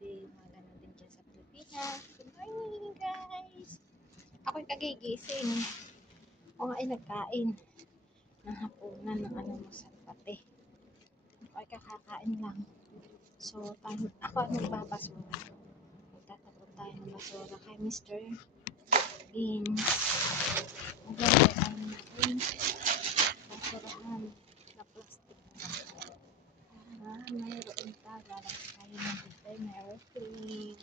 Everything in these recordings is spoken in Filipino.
din. Mga ganun din dyan sa Pilipinas. Good morning, guys! Ako'y kagigising. Ako nga ay nagkain ng hapunan ng masarpate. Ako'y kakakain lang. So, ako ay magbabasura. Magtatapon tayo ng basura kay Mr. Gaines. Maglalagay natin basurahan na plastic. Mayroon tayo. Lalagay tayo ng bitay na airplane.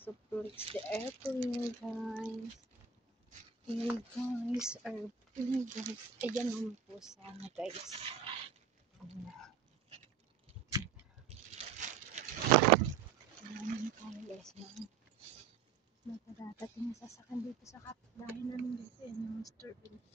So, flex the airplane, guys. Hey, guys. Airplane, guys. Ayan naman po sana, guys. Ayan tayo, guys. Magdadating na sasakan dito sa kapitbahay namin dito. Yan yung Mr. Gaines.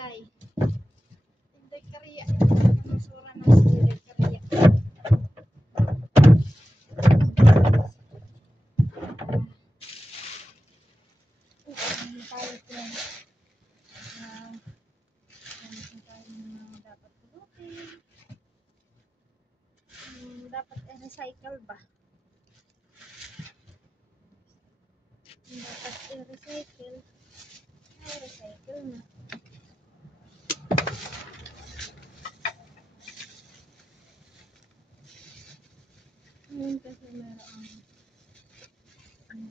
Guys, hintay kariya, masura na hintay kariya. Tayo din dapat pulutin. Dapat i-recycle ba? Dapat i-recycle. Ay, recycle na. Ngayon kasi meron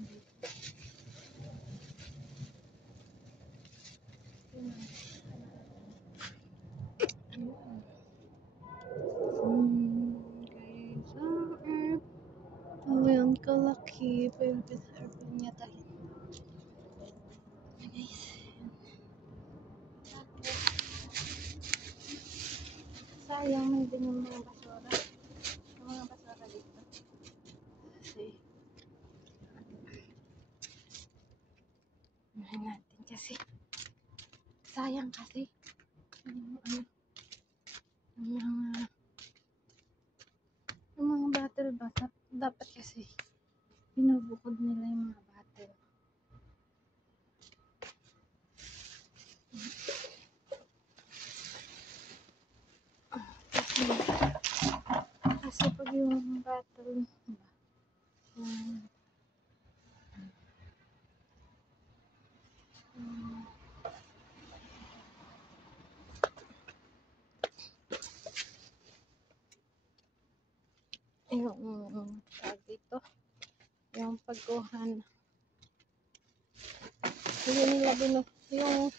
dito. Ayan kalaki. Pwede sa airplane niya tayo. Guys. Sayang hindi yung mga basura. Yung mga basura dito. Kasi mahal natin kasi. Sayang kasi. Yung mga bottle ba? Dapat kasi binubukod nila yung mga bottle. Kasi pag yung bottle yung tag dito, yung pagkuhan, hindi nila yung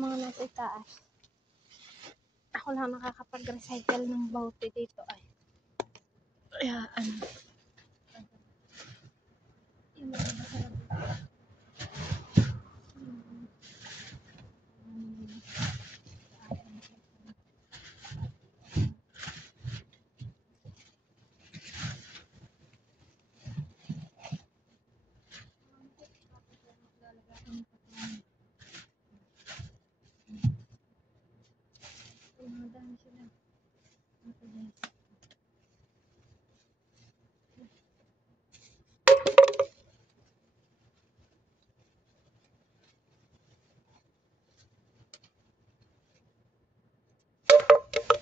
mga nasa itaas. Ako lang nakakapag-recycle ng bote dito ay. Kaya yung mga basura dito. Madami sila. Ito guys.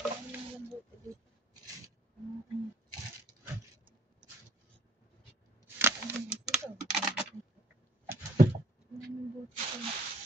Dami ng lambuti dito. Ito. Lambuti sila.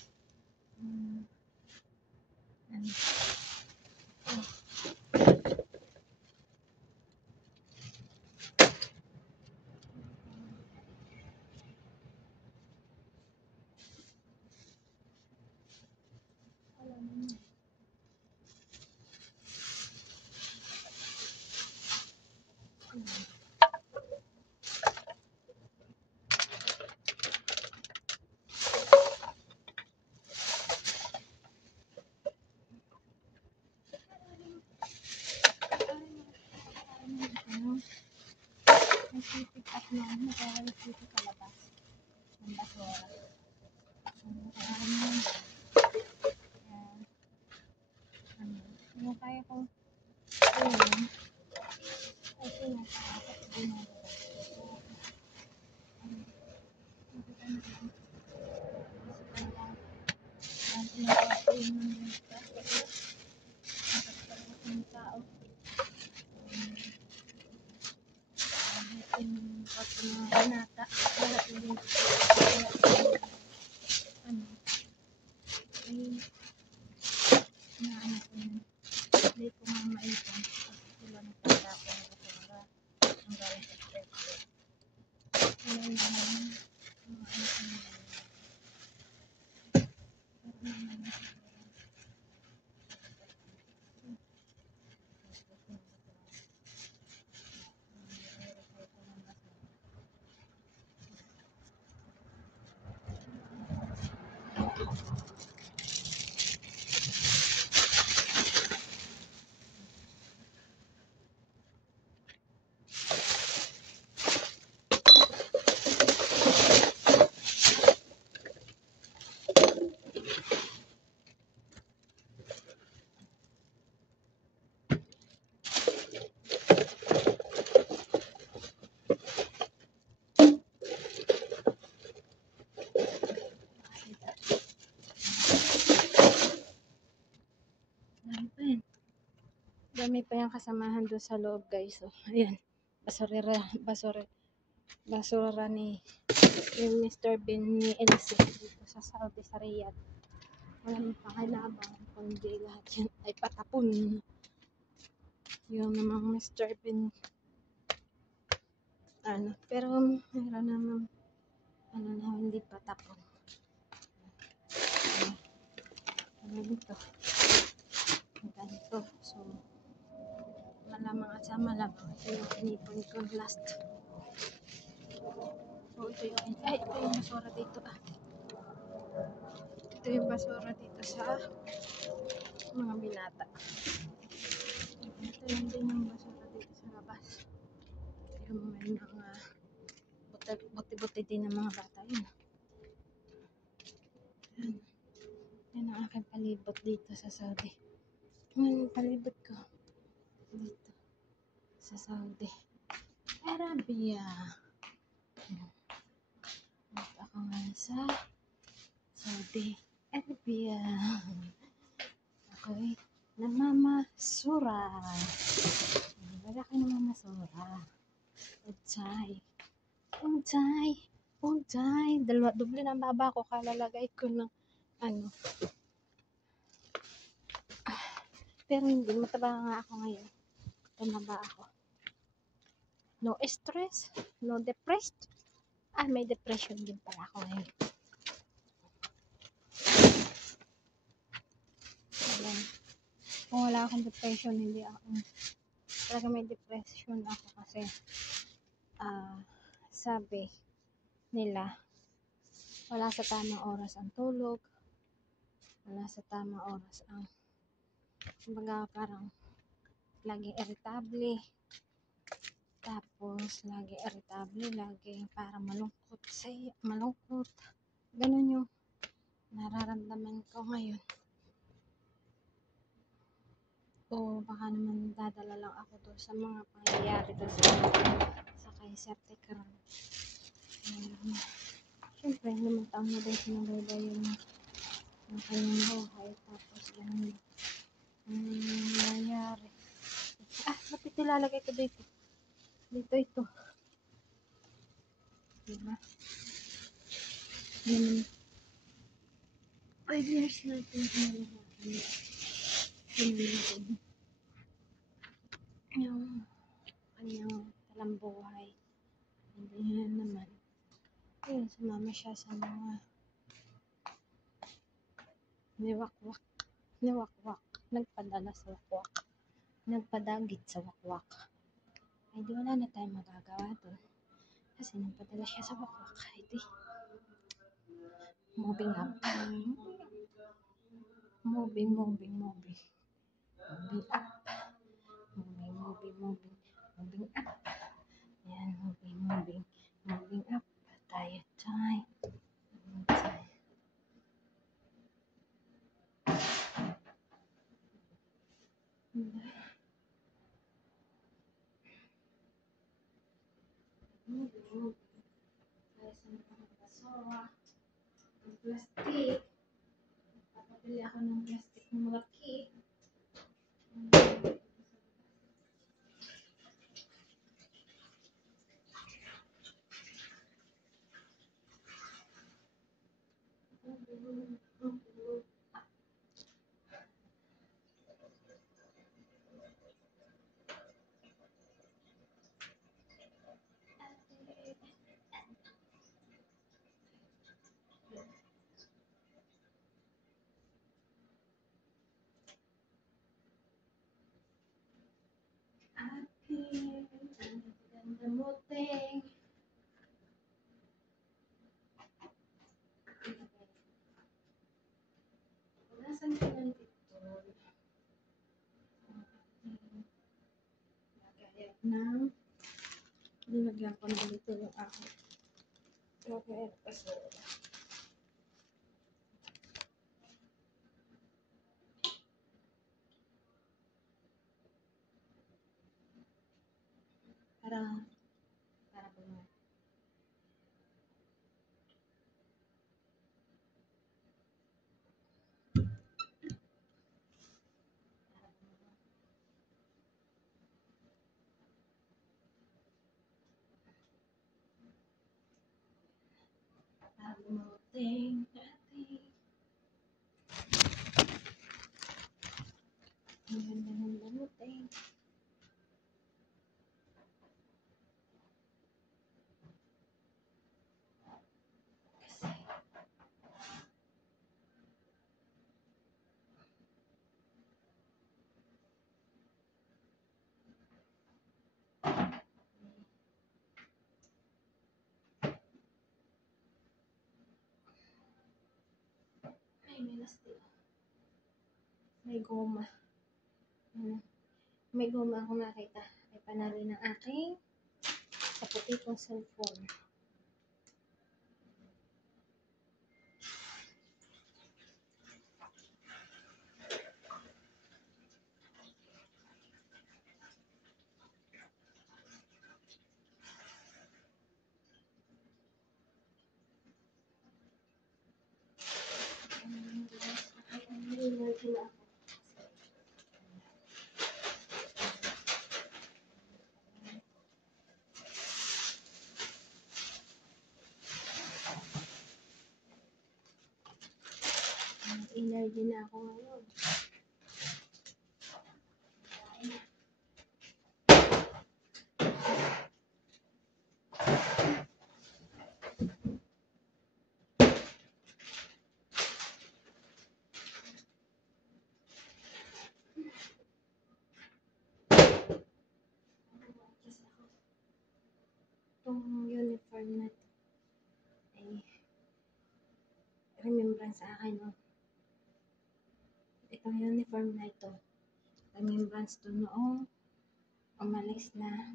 Ano? Nagpipick up na ano, kaya nagpipick sa labas ng basura. Ano kaya ko ayun, ay pinakakot din na binata ano ay naano ko yun hindi ko nga maipon kasi sila nagtatapon ng basura ang galing sa street kaya yun naman ano ko dami pa yung kasamahan doon sa loob guys. So, ayan. Basura ni yung Mr. Bean ni Elise dito sa Saudi sa Riyadh. Walang pakinabang kundi lahat yan ay patapon. Yung namang Mr. Bean ano, pero meron namang ano na hindi patapon. Ano dito? Ganito. So, malamang at sa malamang ito yung inipon ko last. So, ito yung basura dito Ito yung basura dito sa mga binata. Ito yung din yung basura dito sa labas. Yung may mga buti-buti din ng mga bata yun. Yan ang aking palibot dito sa Saudi. Yan ang palibot ko dito sa Saudi Arabia. At ako ngayon sa Saudi Arabia. Ako'y namamasura. Wala ka namamasura. Ujay. Doble na baba ko. Kalalagay ko ng ano. Pero hindi. Mataba nga ako ngayon. Tumaba ako. No stress. No depressed. May depression din pala ako ngayon. Ayan. Kung wala akong depression, hindi ako. Talaga may depression ako kasi sabi nila wala sa tamang oras ang tulog, wala sa tamang oras ang kumbaga parang laging irritable, tapos lagi irritable, lagi parang malungkot, ganun yung nararamdaman ko ngayon. O baka naman dadala lang ako doon sa mga pangyayari doon sa kay Sir Tekram. Siyempre, naman taon na din sinubaybay yung kanyang buhay. Tapos, ganun nangyayari. Ba't ito ilalagay ko dito? Dito ito. Diba? Yun. 5 years natin sinalagaan. Sinalagaan. Yung kanyang talambuhay. Hindi niya naman. Ayun, sumama siya sa mga niwakwak. Nagpadala sa wakwak. Nagpadagit sa wakwak. Ay di wala na tayong magagawa doon. Kasi nagpadala siya sa wakwak. Ay di. Moving up. Moving up. Moving up. Yan, moving up. Tayo. Moving. Tayo sa mga basura. Ang plastic. Papabili ako ng plastic na malaki. Ang gamuting. Nasaan ka lang dito? Lagayat ng nilagyan ko na dito yung ako. Lagayat kasi. Para bunga. Para gamuting natin. Ang ganda ng gamuting. Ay, may lasti. May goma. May goma ako nakita. May panalo ng aking sa puti kong cellphone. Energy na ako ngayon. Itong uniform na ito ay remembrance sa akin. No? Itong uniform na ito remembrance to noong umalis na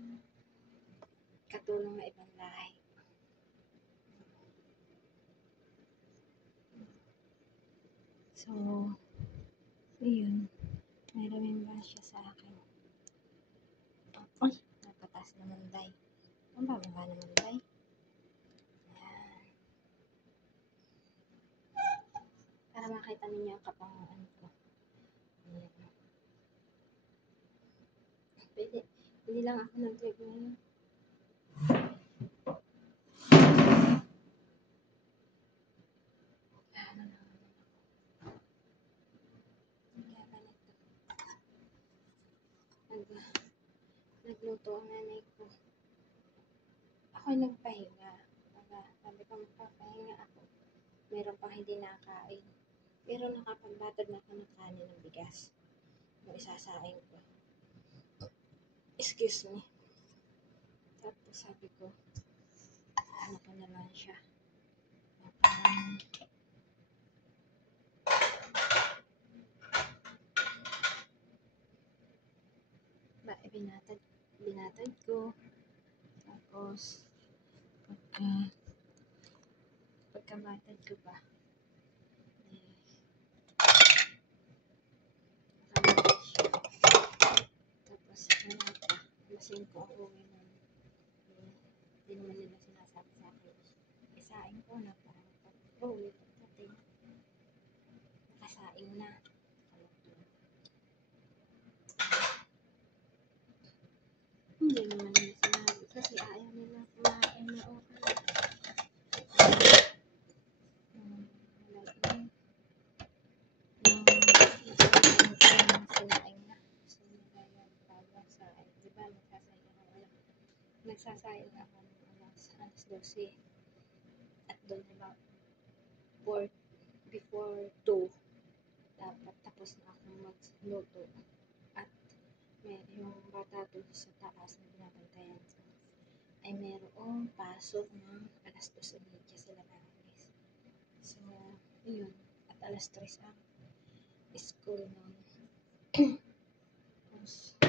katulong na ibang lahi. So, yun. may remembrance siya sa akin. Ay, napataas naman, day. Ang bababa naman, day. Ayan. Para makita ninyo ang kapangaan ko. Ayan. Pwede. Hindi lang ako nag-trip ngayon. Ano na naman ako. Kaya ganito. Nagluto ang nanay ko. Ako'y nagpahinga. Sabi ko magpapahinga ako. Meron pang hindi nakain. Pero nakapagbatad na ako ng kanin ng bigas. Yung isasain ko. Excuse me. Tapos sabi ko, ano ko na lang siya. Binatad ko. Tapos, pagkabatad ko pa, nakabatad siya. Tapos, masin ko ang uwi nun. Hindi naman nila sinasabi sa akin. Isain ko na parang pag-uwi pagdating. Nakasaing na. Hindi naman nila sinabi kasi ayaw nila kumain na okay. Nagsasayang ako ng alas 12 at doon about 4 before 2 dapat tapos na akong magluto at may yung bata doon sa taas na binabantayan ay mayroong pasok ng alas 2:30 sila naalis. So, yun. At alas 3 ang school nun. Tapos,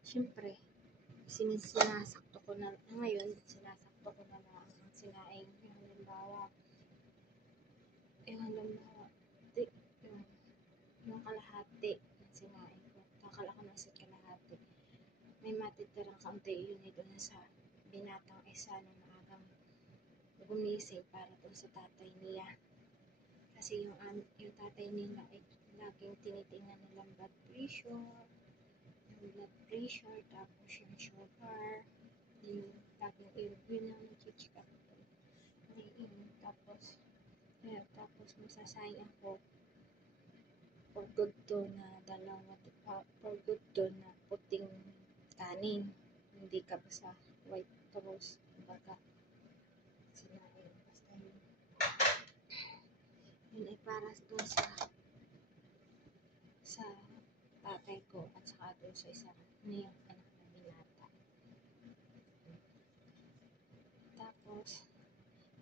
syempre, sinasakto ko na, ngayon, sinasakto ko na lang ang sinaing. Yung halimbawa, yung kalahati ng sinaing ko. Kakala ko nasa kalahati. May matitirang kaunti yun doon sa binatang isa na maagang gumising para doon sa tatay niya. Kasi yung tatay nila ay laging tinitingnan nilang blood pressure, tapos yung sugar, yung laging yun ang nag-check up ko. Tapos masasayang ako for good to na puting kanin, hindi ka pa sa white toast, baga sinain, basta yun ay para doon sa tatay ko at saka doon sa isa na yung anak na binata. Tapos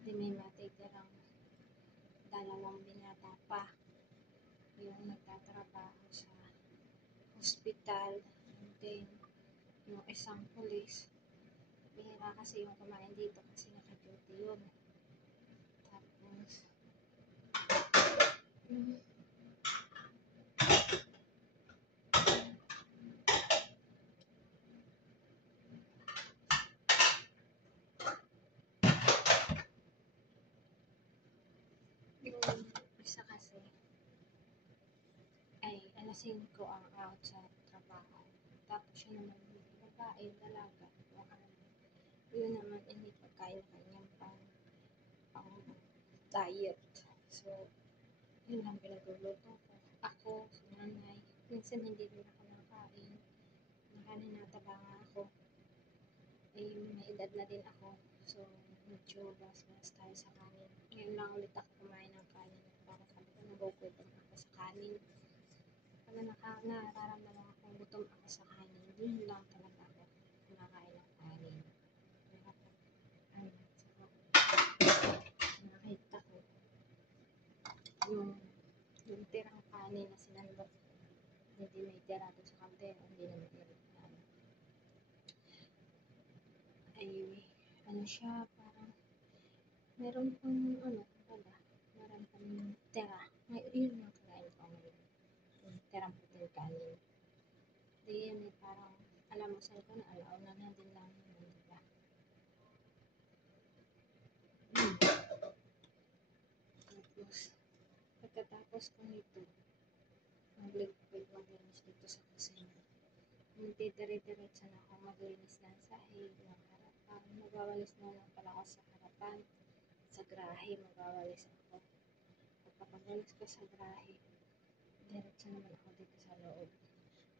di may matitirang dalawang binata pa yung nagtatrabaho sa hospital, and then yung isang police. Bihira kasi yung kumain dito kasi naka-duty yun. Tapos yung isa kasi ay alas 5 ang out sa trabaho. Tapos yun naman babae, dalaga, yun naman hindi pagkain na kanyang pang diet. So, yun lang pinagluluto ko. Ako, si nanay, minsan hindi rin ako nakain. Nakaninataba nga ako. Eh, may edad na din ako. So, medyo bas-bas tayo sa kanin. Ngayon lang ulit ako kumain ng kanin. Parang sabi ko, nagugutom ako sa kanin. Pag nararamdaman akong gutom ako sa kanin, yun lang talaga ako kumakain ng kanin. Nakita ko yung tirang kanin na sinandok, hindi may tira doon sa kaldero, hindi naman ay siya, parang meron pang meron pang tira. Ngayon, yun ang kakain ko ngayon. natirang puting kanin. Di yun parang almusal ko na alauna na din lang yun, di ba? Tapos, pagkatapos ko nito, maglinis dito sa kusina. Magdidire-diretso na ako maglinis ng sahig, ng harapan. Magwawalis na lang pala ako sa harapan. Sa grahe, magwawalis ako. Pagkapagwalis ko sa grahe, diretso naman ako dito sa loob.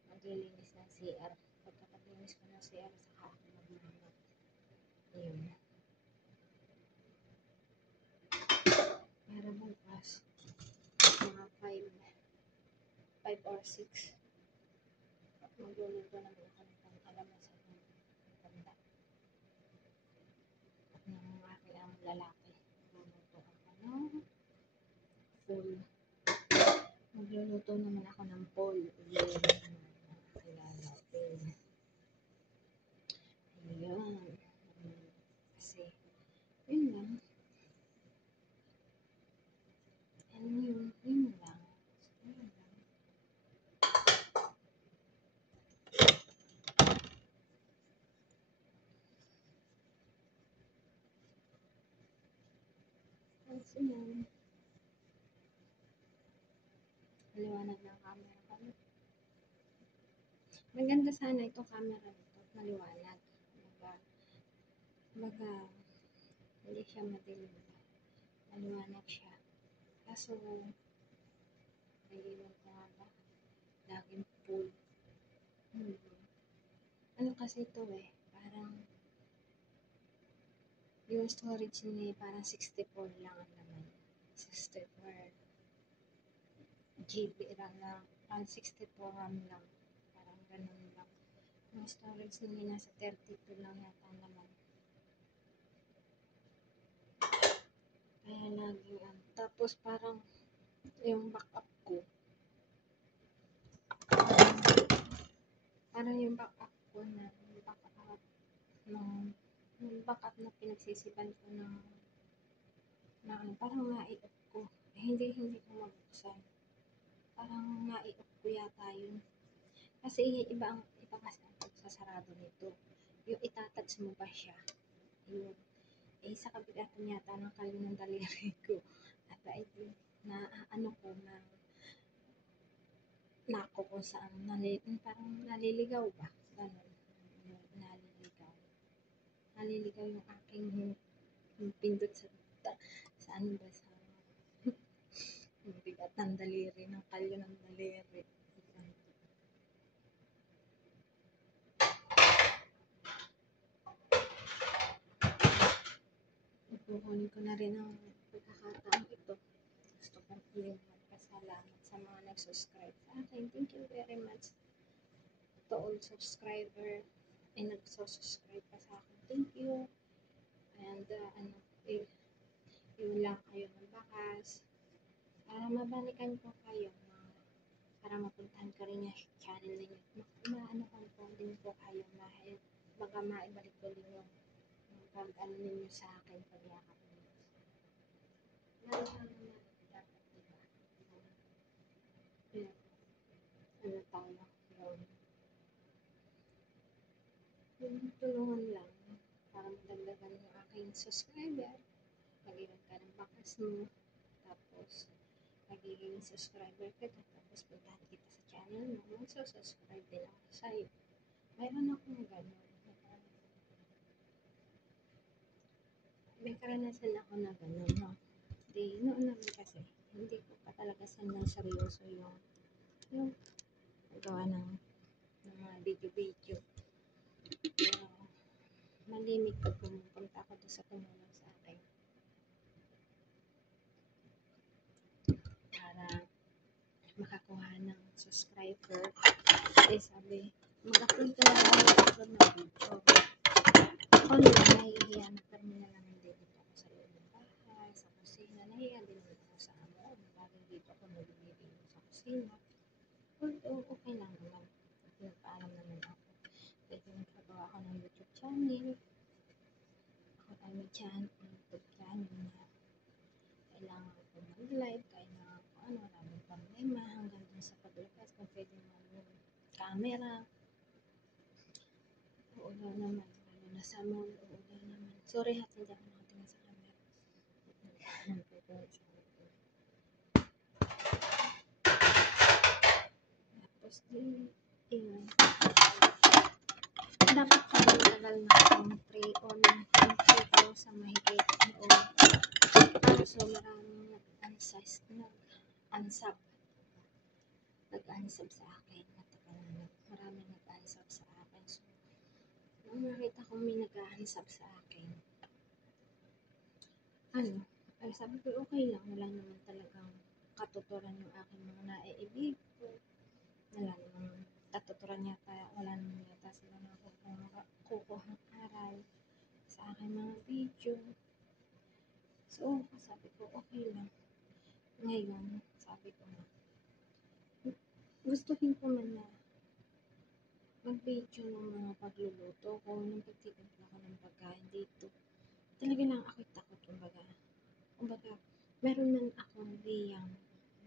Maglilinis ng CR. Pagkapag-linis ko ng CR, saka ako magmamag. Ayun. Para bukas, mga 5 or 6, magluluto naman ako ng pang-almusal ng tanda. At ng aking among lalaki, magluluto ako ng full. Magluluto naman ako ng full. Ayun. Kasi, yun lang. Yun lang. Yun lang. Kasi yan. Maliwanag ng camera ko. Maganda sana itong camera nito. Maliwanag. Baga, hindi siya madilim. Maliwanag siya. Kaso, naiiwan ko nga ba? Laging full. Ano kasi ito parang yung storage niya parang 64 lang ang laman. 64 GB RAM lang. 64 RAM lang. Parang ganun lang. Yung storage niya nasa 32 lang yata ang laman. Kaya laging tapos parang yung backup ko parang yung backup ko na yung backup na pinagsisipan ko na parang nai-off ko. Hindi ko mabuksan. Parang nai-off ko yata yun. Kasi iba kasi ang pagsasarado nito. Yung itatouch mo ba siya? Yun. Sa kabigatan yata ng kalyo ng daliri ko. At na ano ko na ako kung saan parang naliligaw ba? Ganun. Naliligaw yung aking yung pindot sa ano ba sa yung bigat ng daliri, ng kalyo ng daliri. Kukunin ko na rin ang pagkakataong ito. Gusto kong magpasalamat sa mga nag-subscribe sa akin. Thank you very much to all subscriber ay nag-subscribe pa sa akin. Thank you. And yun lang kayo ng bakas. Para mabalikan ko kayo para mapuntahan ko rin yung channel ninyo. Maano ko din po kayo baka maibalik ko din yung pag-ano ninyo sa akin, pagyakap ninyo. Dapat diba? Ano tayo? Yung tulungan lang para madagdagan yung aking subscriber. Mag-iwan ka ng bakas mo. Tapos, magiging subscriber ka na. Tapos, puntahan kita sa channel mo. Mag-subscribe din ako sa'yo. Mayroon akong gano'n. May karanasan ako na gano'n, no? Noon naman kasi, hindi ko pa talaga sanang seryoso yung gawa ng mga video-video. Pero, malimit pag pumupunta ako doon sa tumulong sa akin. Para makakuha ng subscriber. Sabi, mag-upload ka lang ng video. Ako naman, nahihiya na terminal namin dito ako sa loob ng bahay, sa kusina. Nahihiya din naman ako sa amo. Lagi dito ako nag-video sa kusina. Although, okay lang naman. Pinagpaalam naman ako. Pwede magpagawa ako ng YouTube channel. Ako tayo may YouTube channel na kailangan ko mag-live, kailangan ko maraming problema hanggang dun sa paglabas. Kung camera. Uulan naman, lalo na sa mall, uulan naman. Sorry ha, hindi ako nakatingin sa camera. Tapos din, yun. Dapat kami tagal na entry on entry ko sa mahigit noon. So maraming nag-unsub. Nag-unsub sa akin. Matagal na maraming nag-unsub sa akin. So, nung nakita ko may nag-unsub sa akin, ay sabi ko okay lang. Wala naman talagang katuturan yung aking mga naiibig ko. Wala naman katuturan yata. Wala naman yata sila na kukuhang aral sa aking mga video. So, sabi ko okay lang. Ngayon, sabi ko na, gustuhin ko man na mag-video ng mga pagluluto ko, nung pagtitimpla ko ng pagkain dito. Talaga lang ako'y takot, kumbaga, meron man akong riyang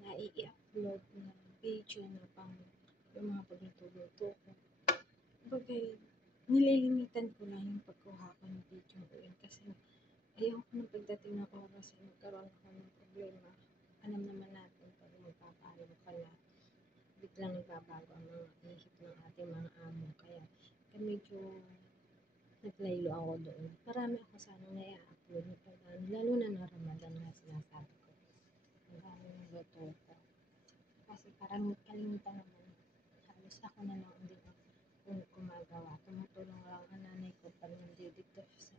na i-upload na video na pang yung mga pagluluto ko. Kumbaga, nililimitan ko na yung pagkuha ko ng video ko yun kasi ayaw ko ng pagdating ng oras ay magkaroon ako ng problema. Alam naman natin pag magpapaalam ka na biglang nagbabago ang mga ihip ng ating mga amo. Kaya medyo naglaylo ako doon. Marami ako sanang na-upload na pagdaan. Lalo na ng Ramadan na sinasabi ko. Ang dami ng luto ko. Kasi parang kalimitan naman. Halos ako na lang din ang gumagawa. Tumutulong lang ang nanay ko pag nandito sa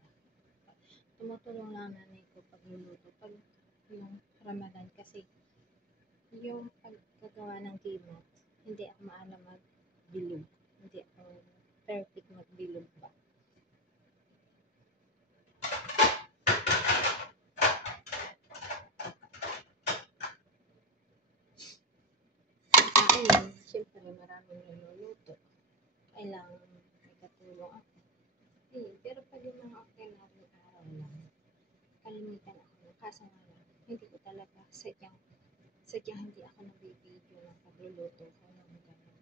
tumutulong lang ang nanay ko pag luluto. Pag yung Ramadan kasi yung paggagawa ng kimat, hindi ako maalam magbilog. Hindi ako perfect magbilog ba. Ayun, syempre maraming niluluto. Kailangan may katulong ako. Pero pag yung mga ordinary araw lang, kalimitan ako. Kaso nga lang, hindi ko talaga sadyang hindi ako nabibideo ng pagluluto ko ng gano'n.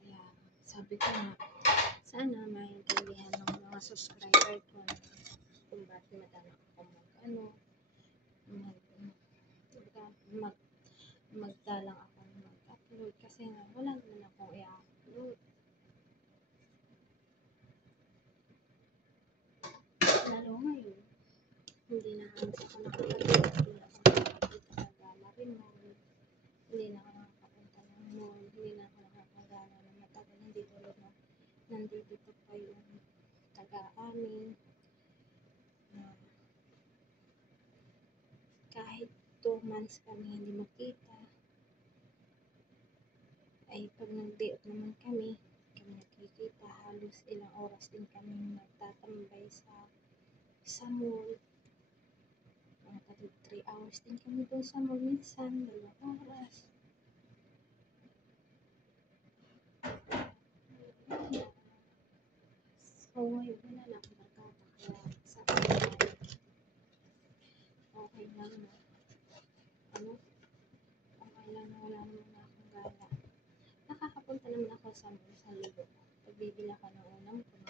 Kaya sabi ko nga, sana maintindihan ng mga subscriber ko na kung bakit madala ako magdalang ako mag-upload kasi nga wala naman akong i-upload. Lalo ngayon, hindi na ako nakakapagod, hindi na ako nakakapagod sa gala rin mo. Hindi na ako nakakapunta ng mall, hindi na ako nakakagala ng matagal, hindi tulad na nandito pa yung taga-amin. Kahit 2 months kami hindi magkita, ay pag nag-day-out naman kami nagkikita, halos ilang oras din kami nagtatambay sa mall. Mga 3 hours din kami doon sa mall, minsan 2 oras. So ngayon wala na akong barkada, kaya sa akin okay lang na okay lang na wala naman na akong gala. Nakakapunta naman ako sa mall sa libo. Pagbibila ka ng unang kung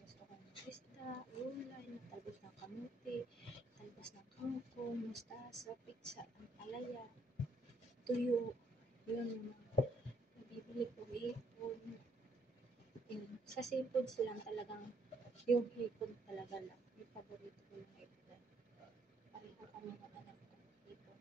gusto ko ng isda, ulay, talbos ng kamuti, talbos ng kangkong, mustasa, pizza, ampalaya, tuyo, yun mga nabibili ko, hipon. Sa seafoods lang talagang yung hipon talaga lang. Yung paborito ko yung hipon. Pareho kami ng anak ko, hipon.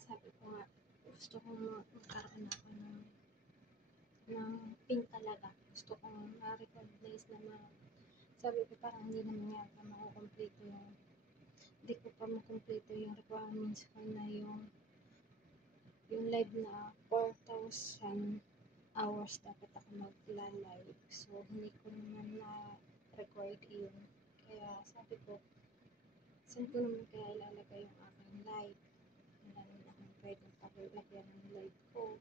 Sabi ko nga, gusto kong magkaroon ako ng pin talaga. Gusto kong ma-recognize na sabi ko parang hindi naman yata makukumpleto hindi ko pa makumpleto yung requirements ko na yung live na 4,000 hours dapat ako magla-live. So, hindi ko naman na-record yun. Kaya sabi ko, saan ko naman kaya ilalagay yung aking live? Wala naman akong pwedeng paglagyan ng live ko.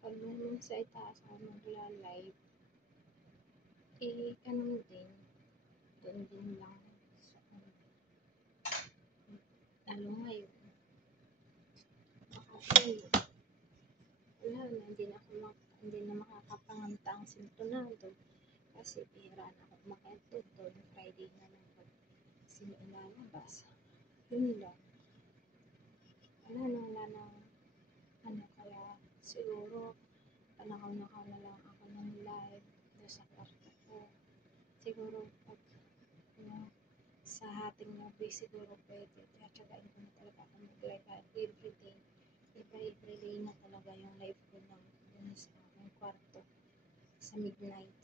Pag naman sa itaas ako magla-live, ganun din. Doon din lang hindi na makakapanganta ang sintonado kasi bihira na ako umakyat doon. Friday na lang pag sino ilalabas. Yun lang. Wala na ano, kaya siguro panakaw-nakaw na lang ako ng live doon sa kwarto ko. Siguro pag sa hating gabi siguro pwede. Tsagain ko na talaga ako mag-live everyday. Everyday na talaga yung live ko ng dun sa aking kwarto sa midnight.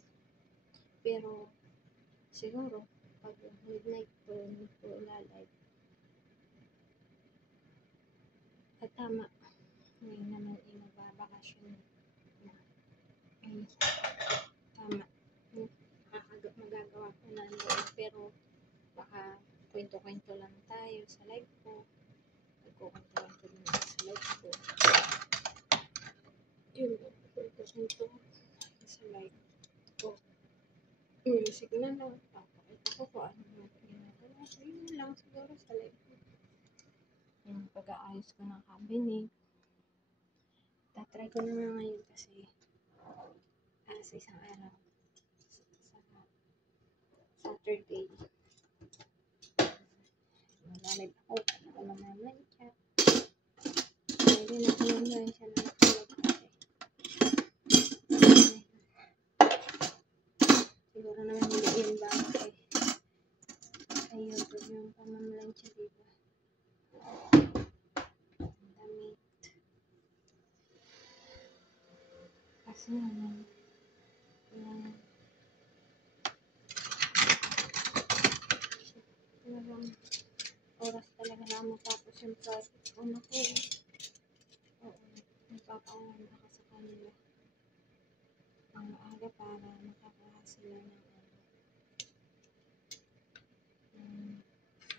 Pero siguro pag midnight ko live at tama ngayon naman ay magbabakasyon na ay tama magagawa ko na pero baka kwento-kwento lang tayo sa live ko. Nagkukwento-kwento din ako sa live ko. Yun, kwento-kwento sa live ko. Music na lang. Papakita ko kung ano yung ginagawa ko. Yun lang siguro sa live ko. Yung pag-aayos ko ng cabinet. Tatry ko naman ngayon kasi sa isang araw sa Saturday malamig ako ano ko naman siya pwede na kumain siya ng tulog kasi siguro naman hindi yun ba ay YouTube yung pamamalan siya diba damit kasi naman talagang oras talaga na matapos yung project ko na ko. Oo, nagpapaalam ako sa kanila ang maaga para makakaha sila ng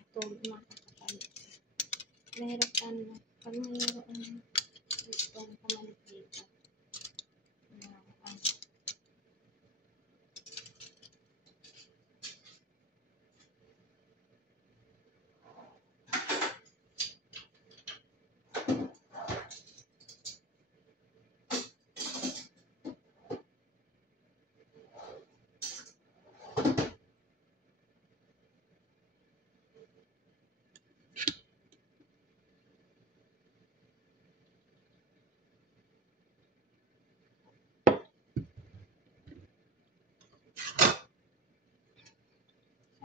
ito makakapalit. Mahirap pag mayroon itong pamalit dito na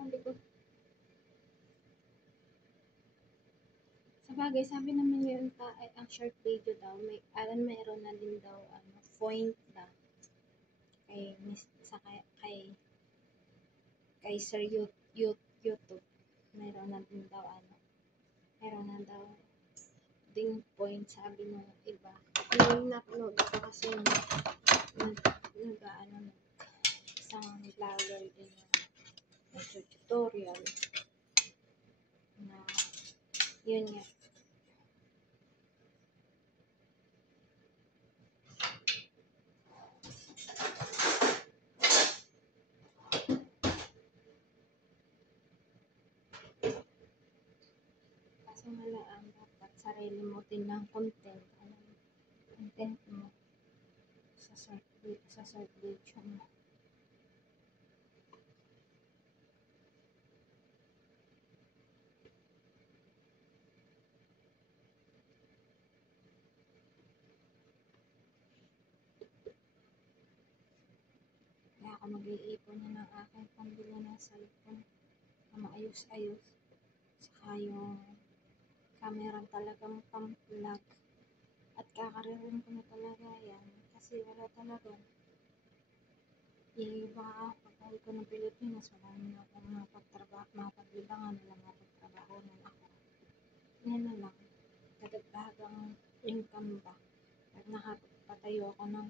sabi ko sabagay sabi naman yun ang short video daw mayroon na din daw point daw kay Sir YouTube mayroon na din daw mayroon na daw ding point sabi nung iba yung napanood ko kasi isang vlogger din na tutorial na yun nga kasi malaan dapat sarili mo din ng content mo sa short video mo. Kaya ako mag-iipon na ng aking pambili ng cellphone na maayos-ayos. Saka yung camera talagang pang-vlog. At kakaririn ko na talaga yan. Kasi wala talaga. Iba pag-uwi ko ng Pilipinas, wala na akong mapaglibangan na lang mapagtrabaho na ako. Yan na lang. Kadagdagang income ba. At nakapatayo ako ng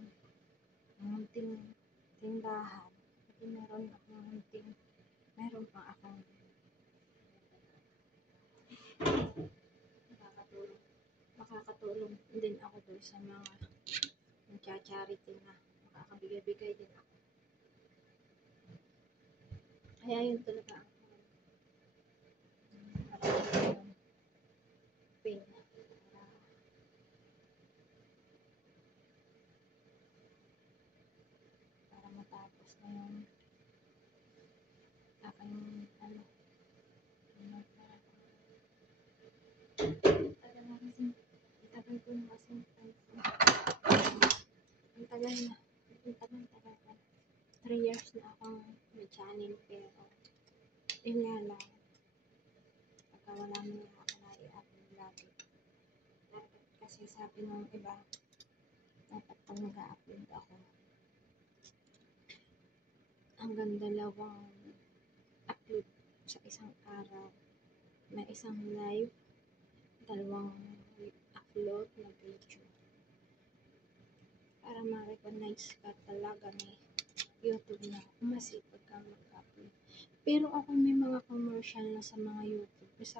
munting tindahan. Kasi meron pa akong makakatulong din ako doon sa mga charity na makakabigay-bigay din ako. Kaya yun talaga ako pain aking ano, tagal na kasi, tagal ko na kasi, ang tagal na, ang tagal na, 3 years na akong may channel, pero, yun nga lang, pagka wala mo na ako na i-upload lagi. Dapat kasi sabi ng iba, dapat pag mag-upload ako, hanggang 2 upload sa isang araw. May isang live, 2 upload na video. Para ma-recognize ka talaga ni YouTube na masipag ka mag-upload. Pero ako may mga commercial na sa mga YouTube, sa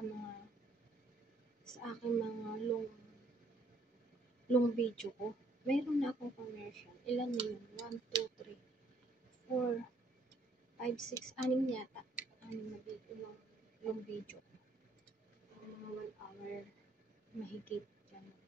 aking mga long video ko. Mayroon na akong commercial. Ilan na yun? 1, 2, 3, 4, 5, 6, 6 yata. 6 na video, long video ko. Mga 1 hour mahigit. Ganun.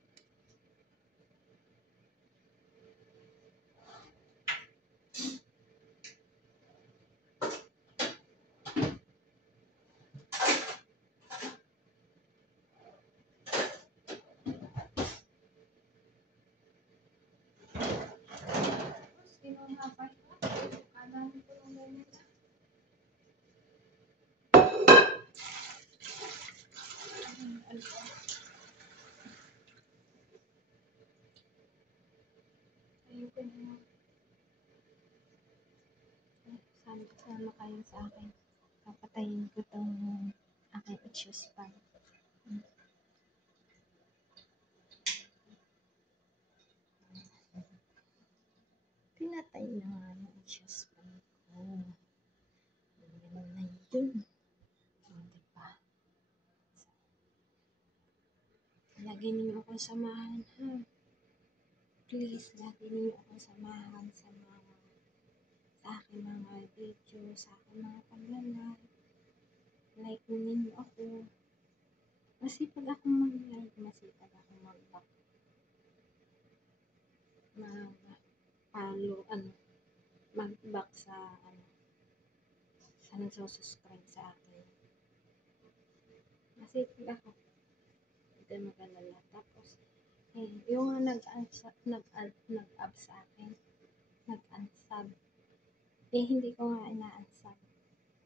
Tinumapay ko. Kadami ko ng ganyan na. Ayoko na. Sama kayo sa akin. Papatayin ko itong aking issues pa. Pinatay na nga yung issues pa ko. Ganun na yun. Diba? Lagi ninyo akong samahan, ha? Please, lagi ninyo akong samahan sa aking mga video, sa aking mga pag-live. Like ninyo ako. Masipag akong mag-live, masipag akong mag-back. Mag-back sa nagsusubscribe sa akin. Masipag ako. Hindi mag-alala. Tapos, yung nag-up sa akin, nag-unsub. Hindi ko nga ina-unsub.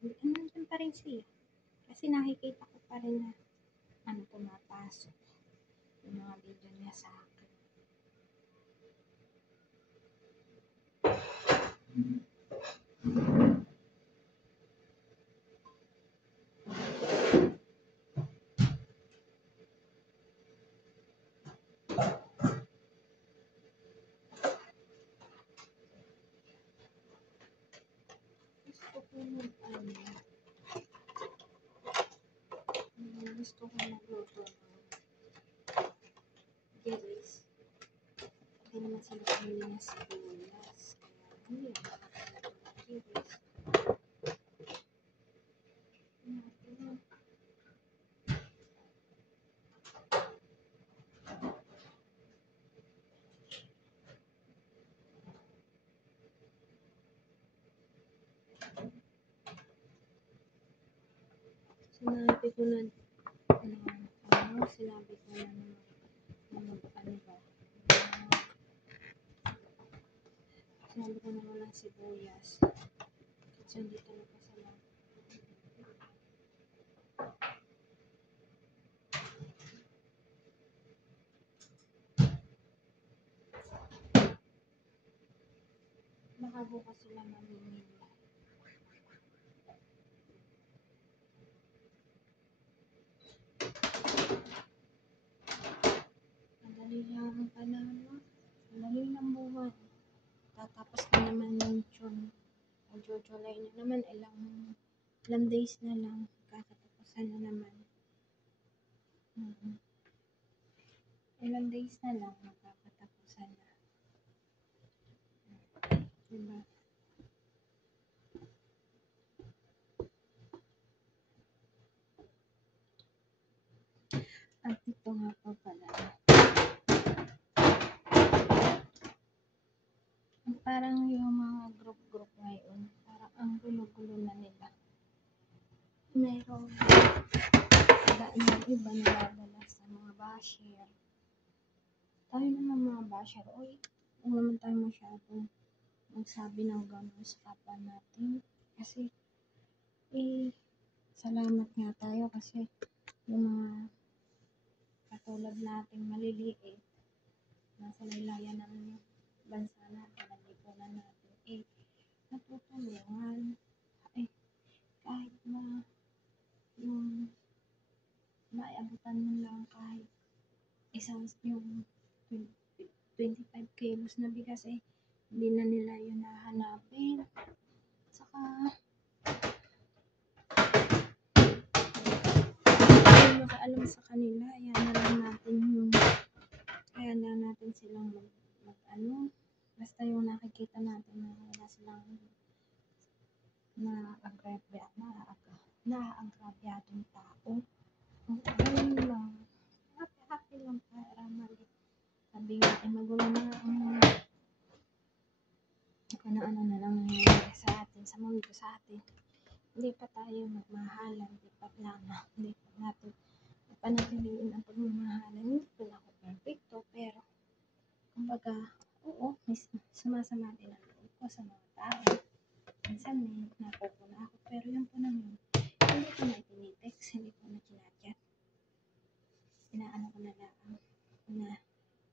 Nandun pa rin siya. Kasi nakikita ko pa rin na pumapasok yung mga video niya sa akin. Gusto ko magluto ng gillis. Hindi naman sila pamili ng sibuyas. Kaya hindi naman gillis. Sinabi ko na walang sibuyas. Kasi hindi talaga sila. Baka bukas sila mamimili. Madali lang ang panahon. Madali lang buwan. Tatapos na naman yung June. July na naman. Ilang days na lang. Kakatapusan na naman. Ilang days na lang. Magkakatapusan na. Diba? At ito nga pa pala. Parang yung mga group ngayon, Merong yung iba niladala sa mga basher. Tayo naman mga basher, oy, huwag naman tayo masyadong magsabi ng gano'n sa kapwa natin. Kasi, salamat nga tayo kasi yung mga katulad nating maliliit, nasa laylayan ng bansa natin, nalipunan natin, natutulungan. Kahit na yung maiabutan mo lang kahit isang yung 25 kilos na bigas, hindi na nila yun hahanapin. Saka, kung makaalam sa kanila, kaya na natin silang basta yung nakikita natin na wala silang naagrabyadong tao. Ayun lang. Happy lang para sabi nga, magulo na ang ano na lang nangyayari sa atin, sa mundo sa atin. Hindi pa tayo magmahalan, hindi pa natin panatiliin ang pagmamahalan. Hindi pa ako perfecto, pero kumbaga, oo, sumasama din ang loob ko sa mga tao. Minsan may napupuna ako, pero yung po naman, hindi ko na itinitext, hindi ko na kinachat. Inaano ko na lang, na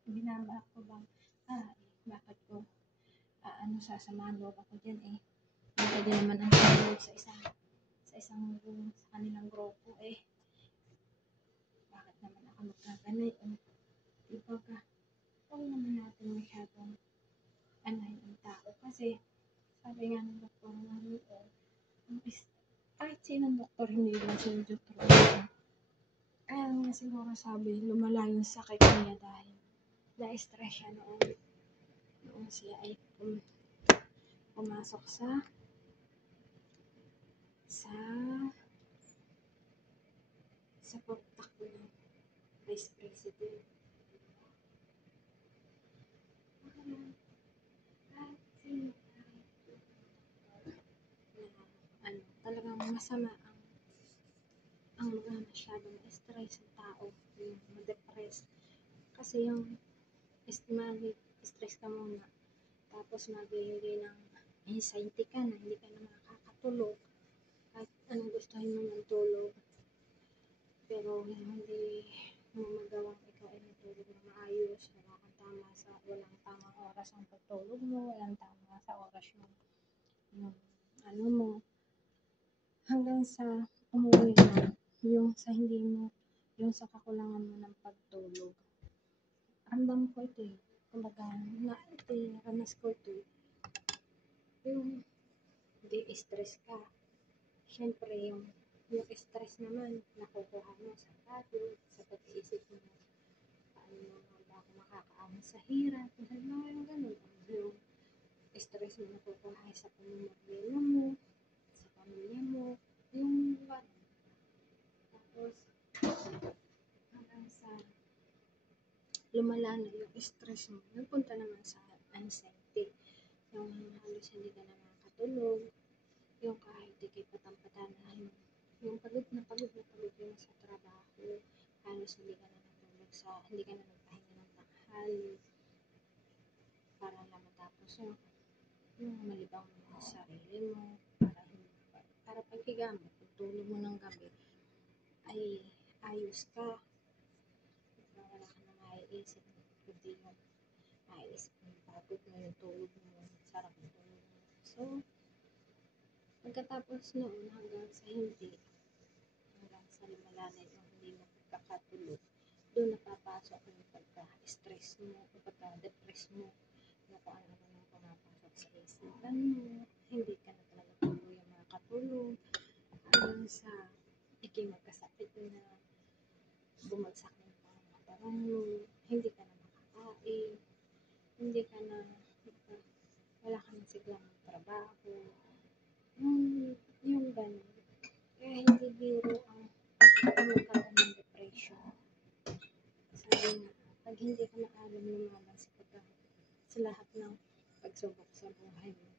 binaba ko bang, bakit ko, sasamahan loob ako dyan, baka din naman ang loob sa isang sa kanilang grupo, bakit naman ako magkaganay, diba ka, huwag naman natin masyadong anahin ang tao, kasi sabi nga ng doktor namin, kahit sinong doktor, hindi lang sila doktor. Kaya nga siguro sabi, lumala yung sakit niya dahil na-stress siya noong siya ay pumasok sa pagtakbo ng Vice President. Kahit sino talagang masama ang mga masyadong stress sa tao, yung ma-depress. Kasi yung stress ka muna, tapos magbibigay ng anxiety ka na, hindi ka na makakatulog. Kahit anong gustuhin mo ng tulog, pero hindi mo magawang ikaw ay matulog na maayos, walang tamang oras ang pagtulog mo, walang tama sa oras yung mo, hanggang sa umuwi na yung sa kakulangan mo ng pagtulog. Ramdam ko ito kumbaga naranas ko ito yung di-stress ka. Siyempre yung stress naman nakukuha mo sa pagod, sa pag-iisip mo paano mo ba ako makakaahon sa hirap, dahil mga yung ganun, yung stress mo nakukuha sa pamamagitan mo, sa pamilya mo, yung tapos hanggang sa lumala na yung stress mo, nagpunta naman sa anxiety, yung halos hindi ka na makakatulog, yung kahit di kayo patampatanan, yung pagod na pagod sa trabaho, halos hindi ka na nagpahinga ng tanghali, para lang matapos yung malibang mo sa sarili mo, para paghiga mo, pagtulog mo ng gabi, ay ayos ka, wala ka na maiisip, kundi yung maiisip mo pagod mo, yung tulog mo, sarap ng tulog mo. So, pagkatapos noon hanggang sa lumala na yung hindi mo pagkakatulog, doon napapasok yung pagka-stress mo, pagka-depress mo, na kung ano naman pumapasok sa isipan mo, hindi ka na talaga tuluyang makatulog, hanggang sa magkasakit na, bumagsak ng pangangatawan mo, hindi ka na makakain, hindi ka na, wala ka na siglang trabaho, yung ganun. Kaya hindi biro ang magkaroon ng depression. Sabi nga, pag hindi ka maalam lumaban sa lahat ng pagsubok sa buhay mo,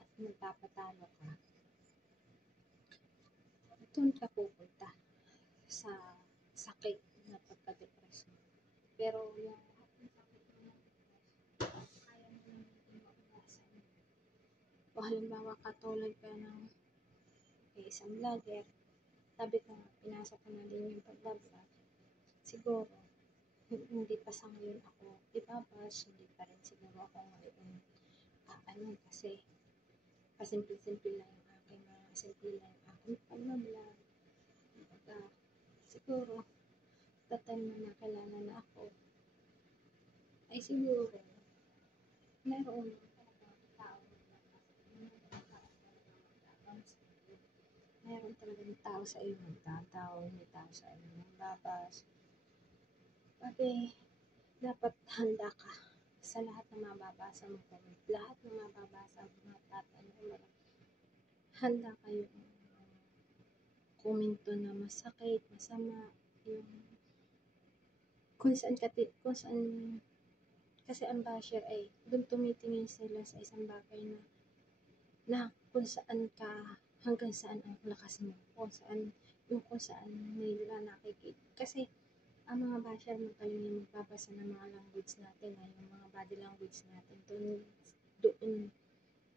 at magpapatalo ka, doon ka pupunta sa sakit na pagka-depression. Pero yung sakit na kaya mo naman iwasan. O halimbawa katulad ka ng isang vlogger, sabi ko nga, pinasok ko na din yung pagbablog. Siguro, hindi pa sa ngayon ako ibabash, hindi pa rin siguro ako ngayon kasi pasimple-simple lang yung aking mga simple lang yung aking pagbablog. Siguro, the time na nakilala na ako, ay siguro, meron meron talagang tao sa iyo magtatawa, may tao sa iyo magbabas. Pati, dapat handa ka sa lahat ng mababasa mo comment. Lahat ng mababasa mo handa kayo komento na masakit, masama, yung kung saan kasi ang basher ay doon tumitingin sila sa isang bagay na kung saan ka, hanggang saan ang lakas mo, kung saan nila nakikita. Kasi ang mga basher magaling magbabasa ng mga language natin, yung mga body language natin, doon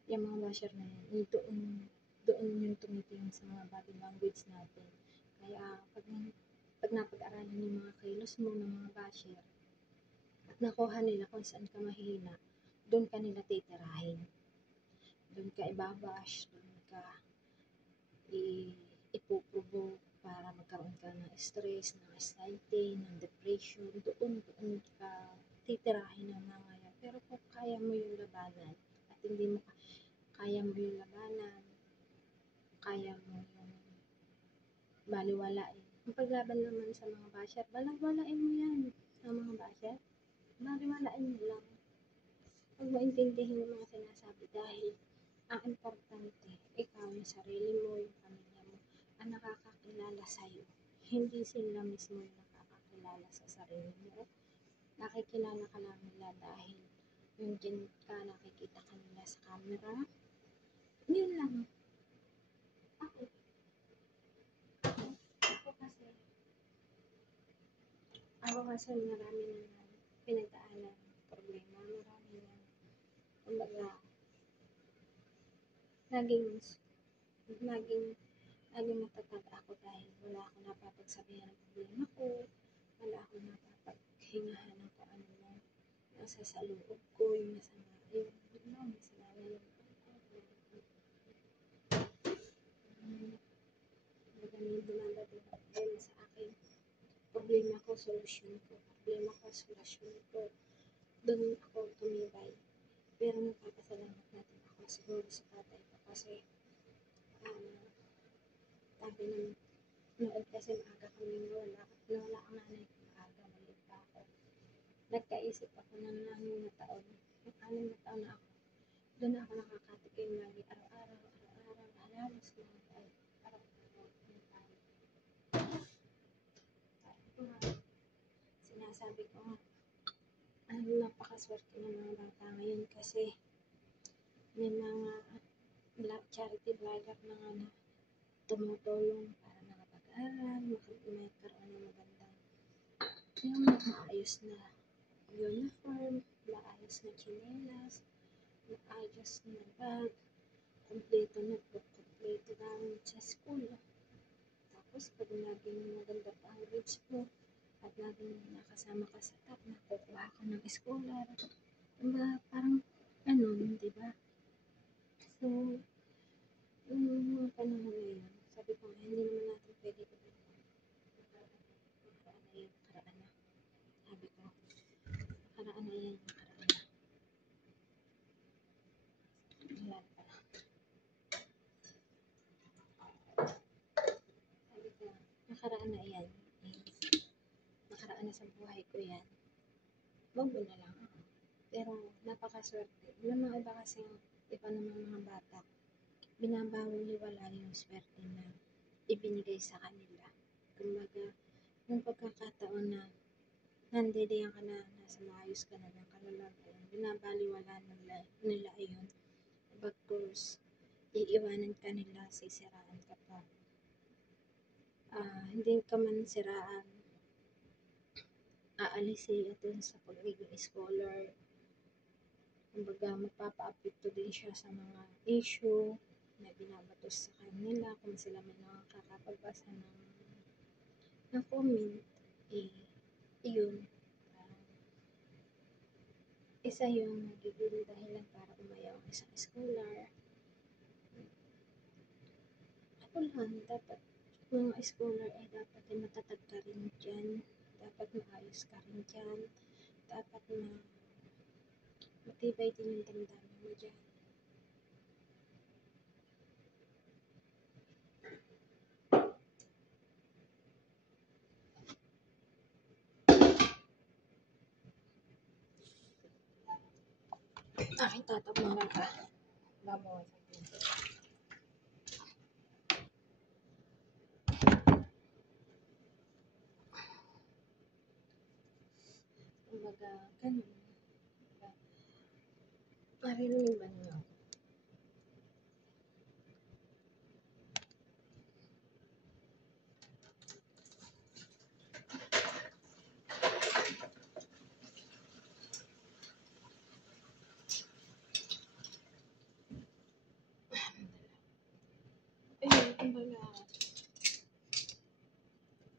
yung mga basher na yun, doon yung tumitingin sa mga body language natin. Kaya pag napag-aralan yung mga kilos mo ng mga basher, at nakuha nila kung saan ka mahina, doon ka nila titirahin. Doon ka ibabash, doon ka ipuprovoke para magkaroon ka ng stress, ng anxiety, ng depression. Doon ka titirahin ng mga yan. Pero kung kaya mo yung labanan, at hindi mo kaya mo yung labanan, kaya mo yung baliwalain. Ang paglaban naman sa mga basher, baliwalain mo yan sa mga basher. Baliwalain mo lang. Huwag mo intindihin yung mga sinasabi dahil ang importante, ikaw, yung sarili mo, yung pamilya mo, ang nakakakilala sa'yo. Hindi sila mismo yung nakakakilala sa sarili mo. Nakikilala ka lang nila dahil yung dyan ka, nakikita ka nila sa camera. Yun lang. Ako kasi marami na pinagdaanan problema, marami na, kumbaga, naging matatag ako dahil wala akong napapagsabihan ng problema ko, wala akong napapaghingahan ng kung ano mo nasa sa loob ko, yung masama, masama na yung dumadating din sa akin. Problema ko, solusyon ko. Problema ko, solusyon ko. Doon ako tumibay. Pero nagpapasalamat natin ako siguro sa tatay ko kasi sabi naman, noon kasi maaga kami nawala ang nanay ko, maaga, maliit pa ako. Nagkaisip ako ng 6 na taon. Yung 6 na taon na ako, doon ako nakakatikim lagi, araw-araw, halos mga araw-araw, sinasabi ko nga, napakaswerte ng mga bata ngayon kasi may mga charity vlogger na nga na tumutulong para nakapag-aral, magkaroon ng magandang yung maayos na uniform, maayos na tsinelas, maayos na bag, kompleto na po, kompleto gamit sa school. Tapos pag naging maganda pa ang grades mo, at laging nakasama ka sa top, nakukuha ka ng scholar. Diba, parang, di ba? So, yung mga panahon na yun, sabi ko, hindi naman natin pwede ko nakaraan na yun, nakaraan na. Sabi ko, nakaraan na yan, nakaraan na. Wala pa na. Sabi ko, nakaraan na yan. Nakaraan na sa buhay ko yan. Wag mo na lang ako. Pero napakaswerte. Yung mga iba kasing iba naman mga bata, binabawal-wala yung swerte na ibinigay sa kanila. Kumbaga, yung pagkakataon na nandidiyan ka na, nasa maayos ka na ng kalagayan, binabaliwala nila yun. Bagkus, iiwanan ka nila, sisiraan ka pa. hindi ka man siraan, aalisin ito sa pagiging scholar. Kumbaga, magpapa-apekto din siya sa mga issue na binabatos sa kanila kung sila may nakakapagbasa ng comment. Yun. Uh, Isa yung nagiging dahilan para umayaw ang isang scholar. Ako lang, dapat mga scholar ay dapat ay matatag ka rin dyan. Dapat maayos ka rin dyan. Dapat matibay din yung damdamin mo dyan. Tatak mo lang ka. Babawas ang pinto. Kumbaga, ganun. Maririnig ba niyo?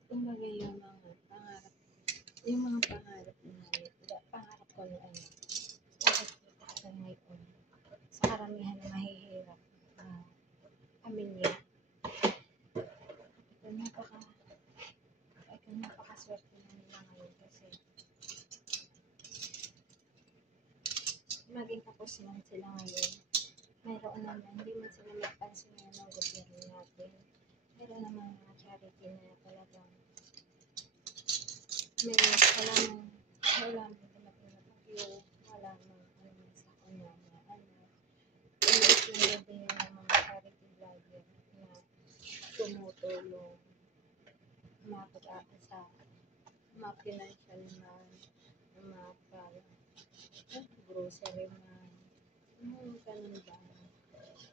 Kumbaga yung mga pangarap na pangarap ko na sa ngayon, sa karamihan na mahihirap na pamilya. Ito napakaswerte na nila ngayon kasi maging tapos man sila ngayon. Mayroon naman, hindi man sila magpansin ng gobyerno natin. Mayroon naman mga charity na talagang wala nang dumating na bagyo, wala nang sa kanya na Inulit din yung mga charity vlogger na tumutulong sa mga financial na grocery man, yung ganun ba,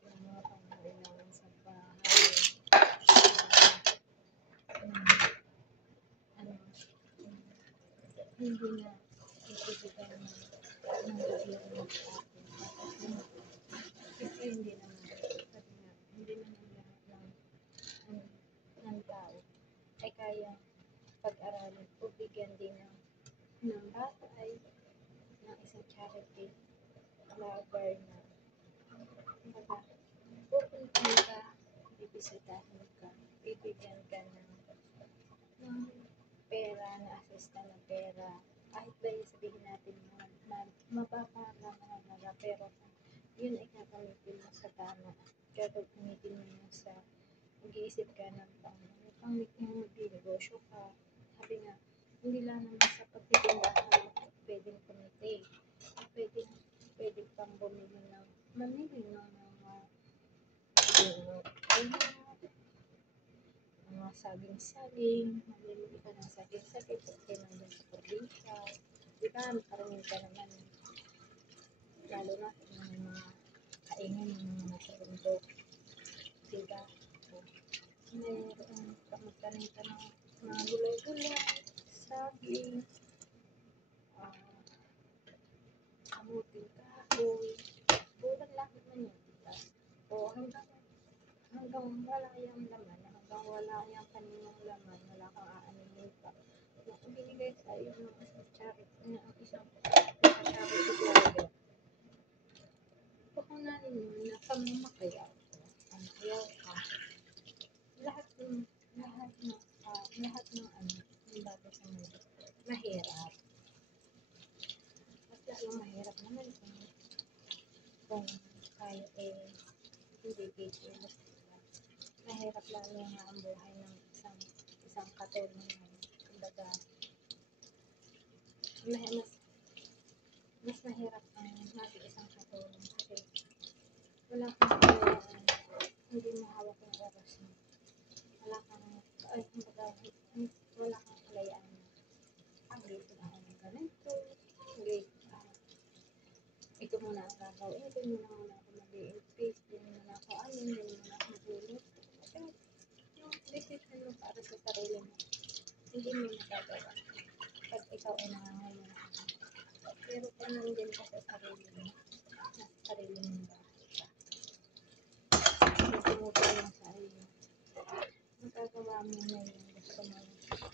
yung mga pangailangan sa bahay, hindi na ibibigay ng gobyerno sa atin. Kasi hindi naman, sabi nga, hindi naman lahat ng tao ay kaya pag-aralin o bigyan din ng batay ng isang charity lover na pupuntahan ka, bibisitahin ka, bibigyan ka ng pera, na assist na pera, kahit ba yung sabihin natin mapapamahalaga, pero yun ay gagamitin mo sa tama, gagamitin mo sa mag-iisip ka ng magnegosyo ka. Sabi nga, hindi lang naman sa pagtitindahan pwedeng kumite, pwedeng pang mamili ng mga saging-saging, mamili ka ng saging-saging, pwede nandun sa probinsya. Diba, karamihan ka naman, lalo na kung may mga kaingin ng mga nasa bundok. Diba, mayroon magtanim ka ng mga gulay-gulay, saging, kamuting kahoy, bulan lang naman yun, diba? O hanggang wala yung laman, hanggang wala yung kanilang laman, wala kang aaninin pa. Kung binigay sa iyo ng isang charity vlogger, pukunanin mo na pamamakayaw ka. Lahat ng yung bagay sa mundo, mahirap. Mas lalong mahirap naman kung tayo hindi kikilos. Mahirap lalo nga ang buhay ng isang katulong. Kumbaga, mas mahirap ang maging isang katulong kasi wala kang kalayaan, hindi mo hawak yung oras mo. Wala kang kalayaan na gising ako ng ganito, ito muna ang gagawin, ito muna ako mag-i-increase, ito muna ako hindi muna ako mag-iinit. Yung decision mo para sa sarili mo, hindi mo magagawa. Pag ikaw ay nangangailangan. Pero kung nandyan ka sa sarili mo, nasa sarili mong bahay ka. Kasi tumutulong sa iyo. Magagawa mo na yung gusto mo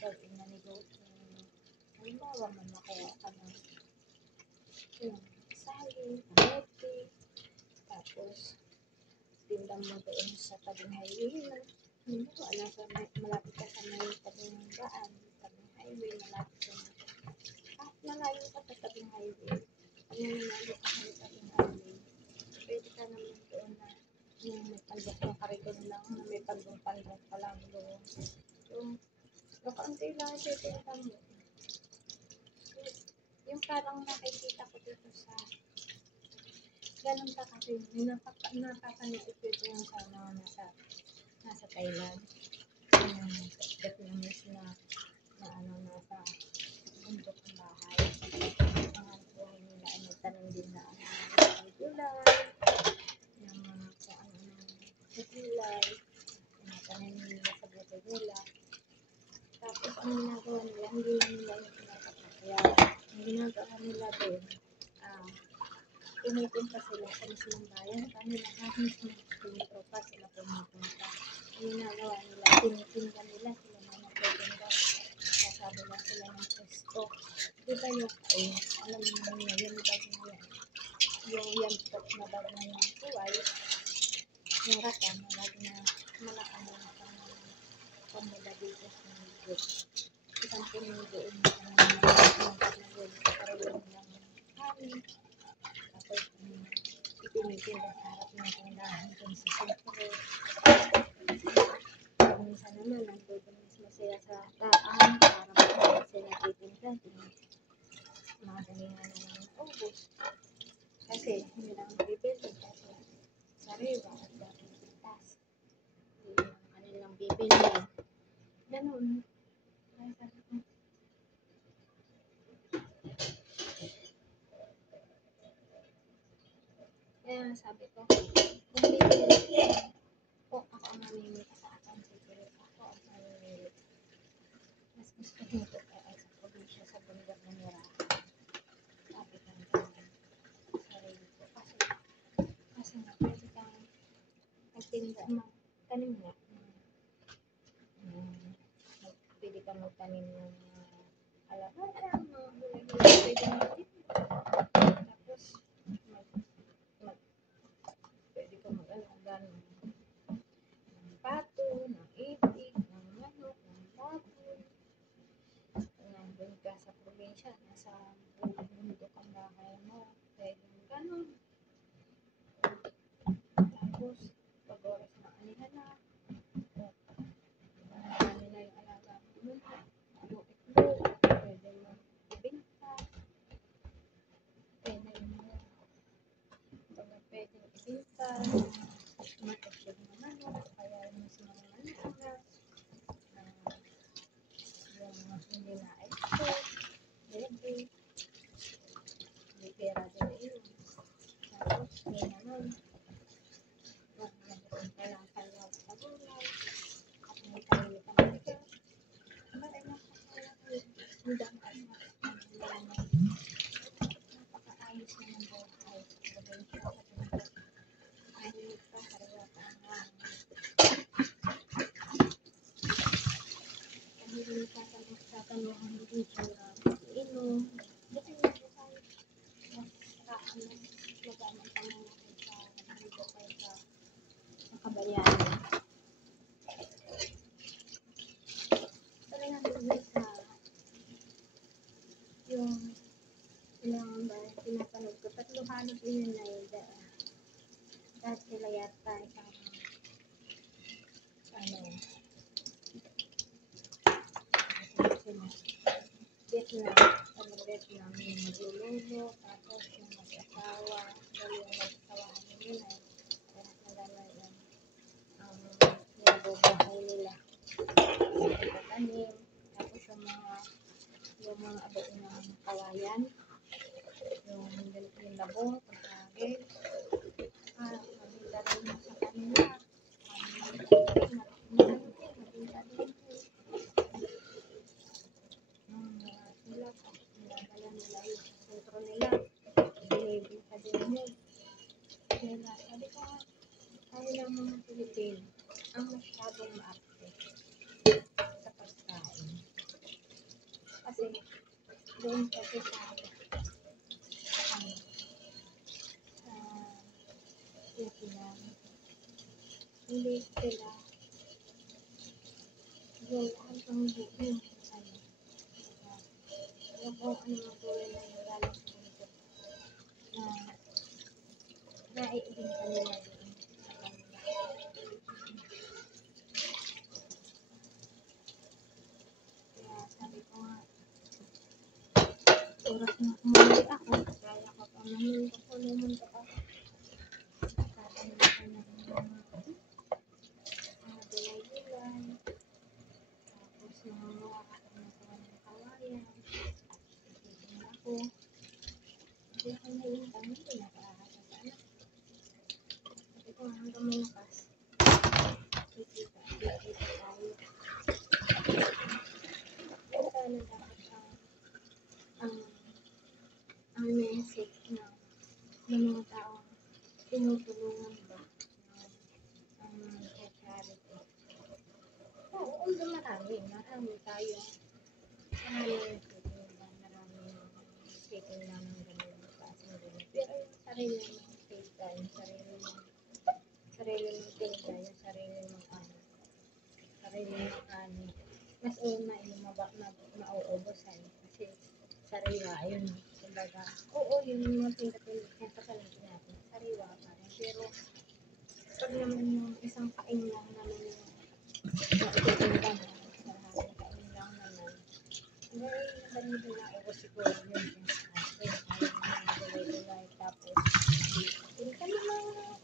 gawin na negosyo. Halimbawa man makuha ka ng yung saging, kamote, tapos tinda mo doon sa tabing highway na. Halimbawa, malapit ka sa may tabing daan, tabing highway, malapit ka na. Malayo ka sa tabing highway. Ano nanalo ka sa tabing highway? Pwede ka naman doon na yung may pandok ng kariton lang, may pandong-pandong pa lang doon. So, nakaantay lang siya tinta mo. Yung parang nakikita ko dito sa ganun ka kasi nakakaniit dito yung sana nasa Thailand. Yung Vietnamese na nasa bundok ng bahay. Ang buhay nila ay nagtanong din na gulay, yung mga kung ano gulay, tinatanim nila sa bukid nila. Tapos ang ginagawa nila, hindi nila yung pinapakakaya. Ang ginagawa nila doon, pumupunta sila sa mismong bayan, kanila mismong tropa sila pumupunta. Ang ginagawa nila, tinitinda nila sila na nagtitinda. Sasabi lang sila ng pesto. Diba yung alam mo naman na yung bag na yan. Yung yampot na bag na yung kuway, yung rata na bag na malakang pamula dito sa mga isang puno doon ng pagnagoy sa karayong ng kami. Tapos itinitinda sa harap ng tindahan dun sa sentro. Minsan naman, nandun mismo sila sa daan para makakita sila titinda. Madalingan na ng ubos. Kasi hindi lang bibili kasi sariwa at dapat itas. Hindi lang kanilang bibili. Ganun. Kaya sabi ko, kung bibili ko, ako ang mamimili sa akin, bibili ako ang mamimili. Mas gusto nito kaya sa probinsya sa bundok na nira. Sabi ko na sarili ko. Kasi nga, pwede kang magtinda, magtanim nga. Pwede kang magtanim ng alabada, mga gulay-gulay, pwede magtinda. Tapos, pwede kang mag-alaga ng pato, ng itik, ng manok, ng baboy. Nandun ka sa probinsya, nasa bundok ang bahay mo. Pwede ganun. Tapos, pag oras na anihan na, ano na yung alaga mo, itlog, pwede mo ibinta, pwede ibinta, matuslog na manok, kaya yung mismo manok, yung hindi na export, pwede, may pera din yun. Tapos, yun naman, magkaroon ka lang kalawag sa gulay, at may sarili ka mabigas, maray napakaayos na ng buhay sa probinsya sa bundok. Mahilig ka, sariwa ka ang mahilig ka sa tanuhan dito na inom. Kasi nga po tayo, magamang pangalaki sa dito kayo sa kabayanan. Talagang tuloy sa yung ilang ba pinapanood ko, tatlo hanap din yun na yun dahil sila yata isang Vietnam yung magluluto, tapos yung mag-asawa, dahil yung mag-asawahan nila lahat na gano'n yung bubuhay nila itanim, tapos yung mga abain ng kawayan, yung labong, pagkagay, mabinta rin sa kanila, mabinta din. akong maarte sa pagkain. Kasi doon kasi sa ano, sa Vietnam, hindi sila yung lahat ng buhay ano, yung kung ano mga buhay na yung galing sa mundo na naiibig kanila doon sa kanila. Kaya sabi ko nga, oras na kumuli ako, kaya ko pa naman ako naman ako. Tatanong ko na mga gulay-gulay, tapos nangunguha ako ng kawayan, titignan ako. Hindi ako naiintang, hindi nakakasa sa anak. Sabi ko hanggang malakas, kikita tayo. Sana dapat ang message ng mga taong tinutulungan ba ang charity. Oo, although marami tayo. Maraming tutulungan, maraming tutulungan ng ganun klaseng ganun. Pero yung sarili mong tinda, yung sarili mong tinda, yung sarili mong ano, mas una yung mauubusan kasi sariwa, ayun, kumbaga, oo, yung mga tinda-tinda niya sa palengke natin, sariwa pa rin. Pero, pag naman yung isang kain lang naman yung mauubusan mo, maraming kain lang naman, madali na ako siguro yun sa akin, ayaw na gulay-gulay, tapos, hindi ka naman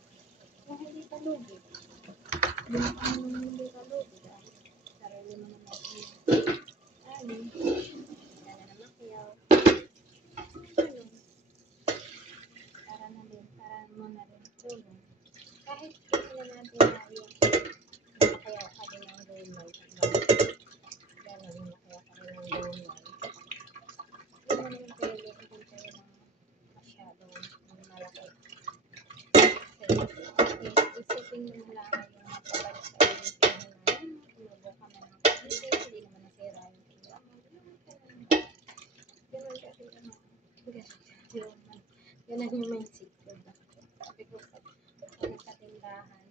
na hindi ka lugi. Hindi ka lugi, dahil sarili mo naman yung ano, na makiyaw. Ayun. Para mo na rin tulong. Kahit hindi na natin na yung makiyaw ka din ng gulay. Gano'n, makiyaw ka rin ng gulay. Hindi mo naman pwede kung tayo ng masyadong malaki. Kasi isipin mo lang yung mapabalik sa ilipin mo na yun, tumubo ka man ng kapatid, hindi naman nasira yung iba mo. Ganun kasi ganun yung mindset ko. Sabi ko sa nagkatindahan,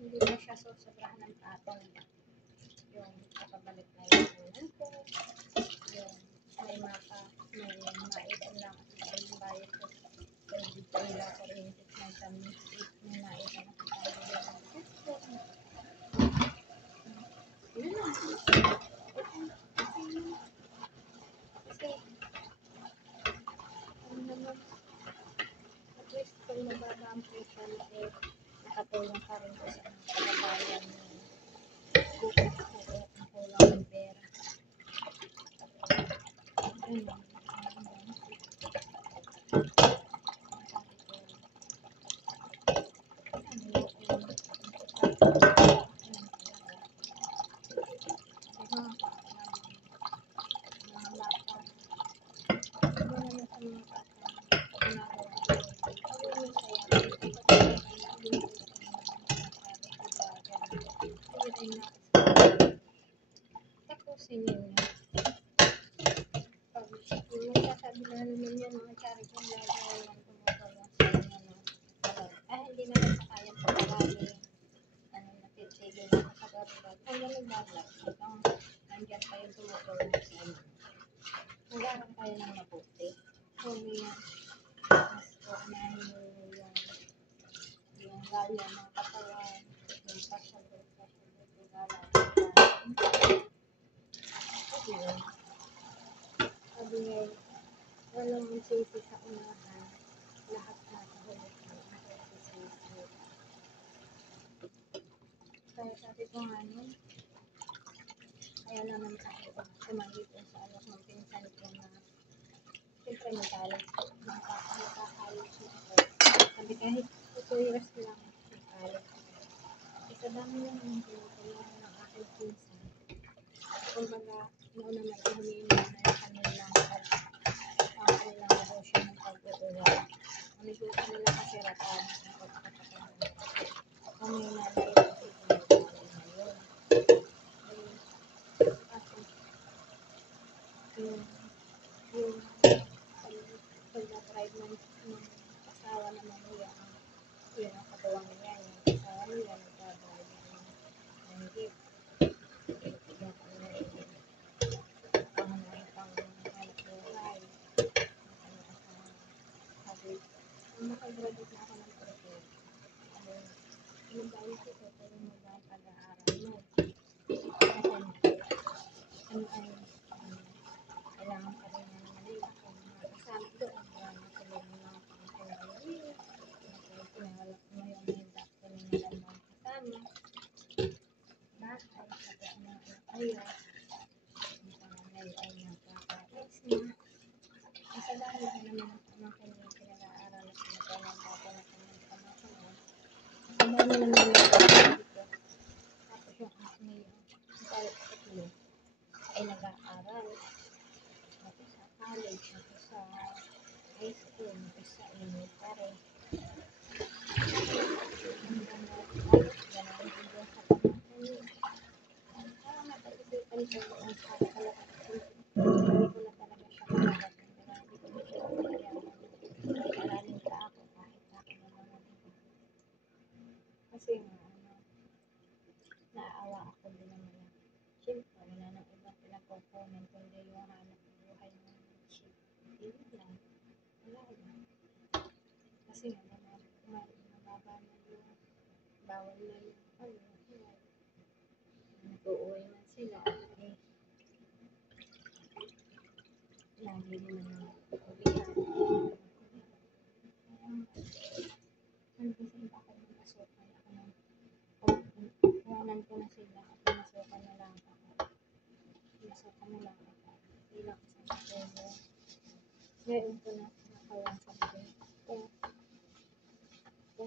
hindi na siya sobrahan ng patong. Yung kapabalik na yung unan ko, yung may maitan lang kasi yung bayad ko. Pero dito nila ko rin may tamis, may maitan ako tayo ng gusto. Yun lang. Kasi, ano naman, at least kung mababa ang presyo na nakatulong pa rin ko sa mga kababayan ng bukod ang kulang ng pera. Ayun lang. Tapusin yun. Sabi na naman yan, mga charity ang lagaw lang tumutulong sa inyo. Hindi na sa kayang pag-arali. Napitigil na sa pag-arali. Hanggang nag-vlog. Hanggang nandyan pa yung tumutulong sa inyo. Nag-aaral kayo ng mabuti. Kung yan, mas kuunahin yung gaya ng katawan, yung pasyal-pasyal, yun. Sabi nga, walang sisi sa unahan, lahat na kahulog ng sisi. Kaya sabi ko nga nun, kaya naman ako sumagit sa anak ng pinsan ko na siyempre nagkalit na ako. Sabi kahit 2 years lang nagkalit. Sa dami naman yung pinagkailangan ng aking pinsan. Kumbaga, noon naman humihin na yung kanilang negosyo ng pag-uwa. Ang negosyo nila kasi ratan ng pagkakataon. Kami Magdaan ko ito, pero magdaan pag-aaral mo. Kasi, ano ay, kailangan pa rin na naman nila kung makasama doon. Kaya sila yung mga pangkinawin. Kasi pinalak mo yung handa ko na nilang mga kasama. Bahay, pati ang mga anak kayo. Ang panganay ay nagkakais na. Sa dahil naman ang mga kanyang pinag-aaral at pinag-aaral na kanyang pamakaman. Ang dami naman dito. Tapos yung anak niya, yung ay nag-aaral. Ako sa college, ako sa high school, ako sa elementary. Hanggang ayos, gano'n din doon sa pamangkin. Parang napag-isipan ko kung saan talaga hindi ko na talaga siya kalagat. Hindi ko na siya kalayaman. Aralin pa ako kahit ako na naman. Kasi nga, naawa ako din naman. Siyempre, wala nang ibang pinagkukunan kundi yung hanap buhay ng ship. Hindi lang. Wala lang. Kasi nga, mababa na yung bawal na yung nag-uuwi na sila. Eh, lagi naman yung uwihan. Nag-decide ako ng masukan ako ng kuhanan ko na sila at masukan na lang ako. Masukan na lang ako. Bilang isang kapero. Ngayon ko na nakawang sabi kung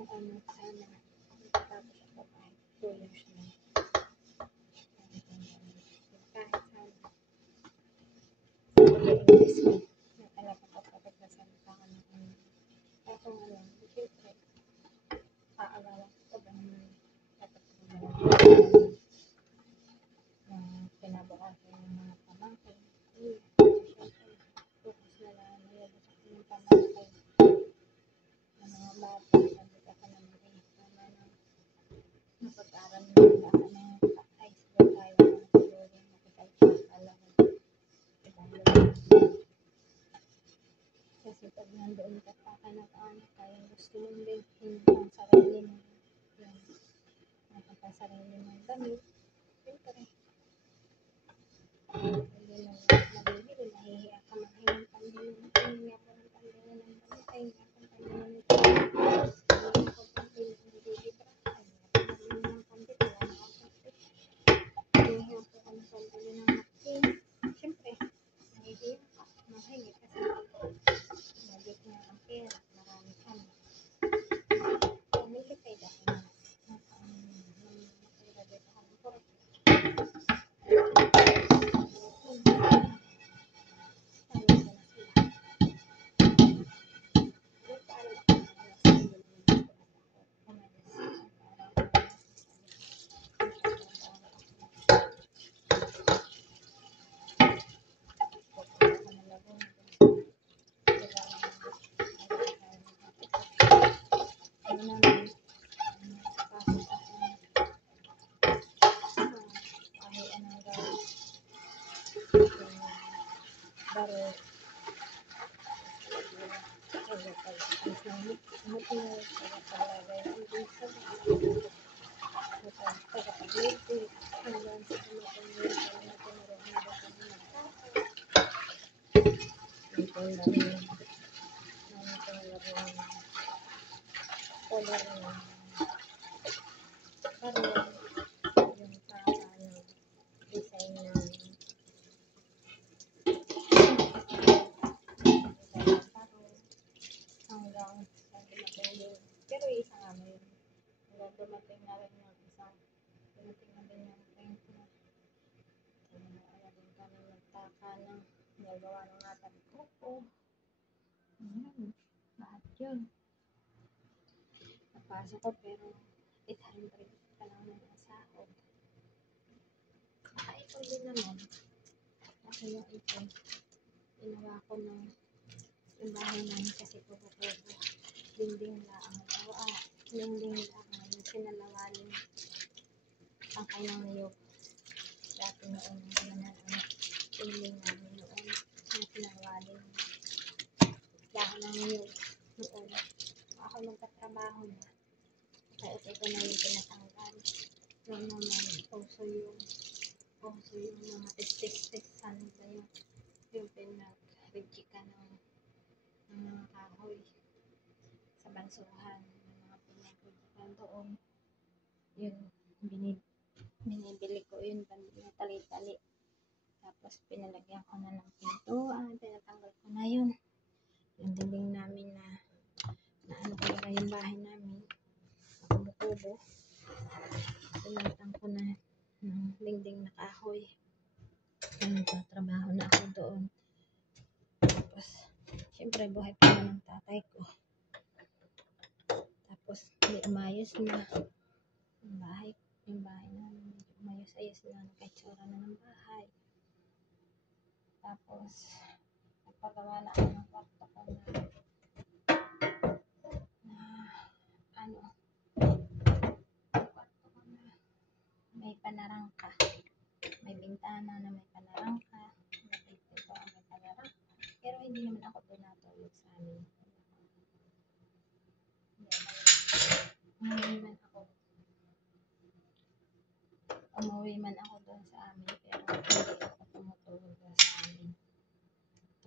ano sana tapos ako kahit 2 years na. Kahit sana English ko na talaga kapag nasalita ka ng ano. Ako nga lang, siyempre, paalawa ko ba naman dapat ko ba kinabukasan ng mga pamangkin. Siyempre, focus na lang nilabas ako ng pamangkin ng mga bata. Sabi ka pa naman tama na mapag-aral na nila ako ng high school tayo ng siguro makipagpapala ko ibang lugar. Kasi pag nandoon ka pa kanak-anak kaya gusto mong din ang sarili mo yung nakapasarili mong damit. Siyempre, hindi mo nabibili, nahihiya ka manghingi ng pambili. Nahihiya ako ng pambili ng damit, nahihiya ako ng pambili ng damit. Nahihiya ako pambili ng bibibra. Nahihiya ako pambili ng pambili. Wala na akong pambili. Nahihiya ako ng pambili ng napkin. Siyempre, nahihiya ka manghingi kasi maliit na ang pera. Marami ka na. Nilipay ako na makiradet ako ng pura. Pero isa nga mo yun. Dumating na rin yung isang dumating na din yung point na kaya din kami nagtaka ng nagawa ng ating kuko. Lahat yun. Napasok ko pero 800 pa lang ng sahod. Nakaipon din naman. Kasi yung ipon, ginawa ko ng yung bahay namin kasi pupupo. Dingding lang. Dingding lang. Yung sinalawaling pangkay ng niyog. Dati noon ang dingding namin noon. Yung sinalawaling dahon ng niyog noon. Ako nagtatrabaho na. Kaya ito na yung tinatanggal. Noon naman, puso yung mga testis-testan ba yung pinag-reject ka ng mga kahoy sa bansuhan, ng mga pinag-rejectan doon. Yun, binibili ko yun, tali-tali. Tapos pinalagyan ko na ng pintuan, tinatanggal ko na yun. Yung dinding namin na ano talaga yung bahay namin, kubo-kubo. Pinalitan ko na ng dingding na kahoy. Nagtatrabaho na ako doon. Tapos, syempre buhay pa na ng tatay ko. Tapos, may umayos na yung bahay namin. Umayos-ayos na, nakaitsura na ng bahay. Tapos, nagpagawa na ako ng kwarto ko kwarto ko na may panarangka. May bintana na may panarangka. May pinto ang may panarangka. Pero hindi naman ako doon natulog sa amin. Umuwi man ako doon sa amin, pero hindi ako tumutulog doon sa amin.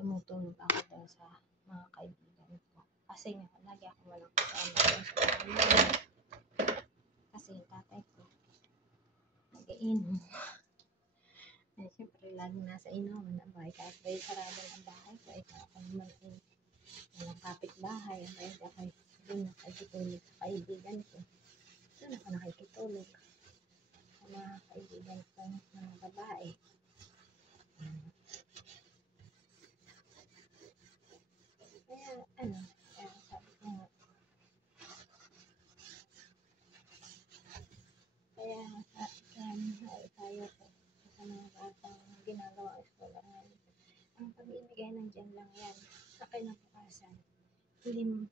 Tumutulog ako doon sa mga kaibigan ko. Kasi nga, lagi ako walang kasama doon sa amin. Kasi yung tatay ko, nag-iinom. Eh, syempre, lagi nasa inuman ang bahay. Kahit ba'y sarado ang bahay ko, ikaw ako naman walang kapit-bahay. Kaya ako doon nakikitulog sa kaibigan ko. Doon ako nakikitulog sa mga kaibigan ko, mga babae. Kaya, sabi ko nga, kaya tayo ko sa mga batang ginagawa eskwelahan. Ang pag-ibigay ng dyan lang yan, sa kinabukasan. Hindi mo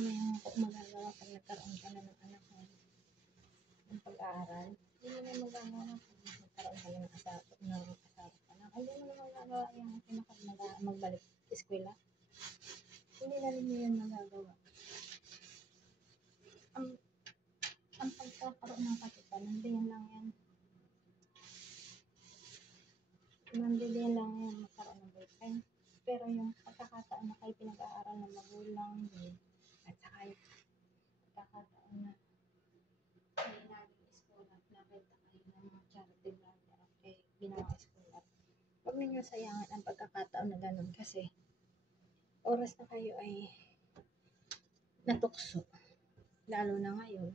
na yung magagawa pag nagkaroon ka na ng anak mo ng pag-aaral. Hindi mo na magagawa pag nagkaroon ka na ng asawa ka na. Hindi mo na magagawa yung magbalik eskwela. Hindi na rin mo yan magagawa. Ang pagkakaroon ng kapital, nandiyan lang yan. Nandiyan lang yan magkaroon ng boyfriend. Pero yung pagkakataon na kayo pinag-aaral ng magulang yun, at saka yung pagkakataon na may naging eskwela, nabenta kayo ng mga charity vlogger at kayo ginawa eskwela. Huwag ninyo sayangan ang pagkakataon na ganun kasi oras na kayo ay natukso. Lalo na ngayon,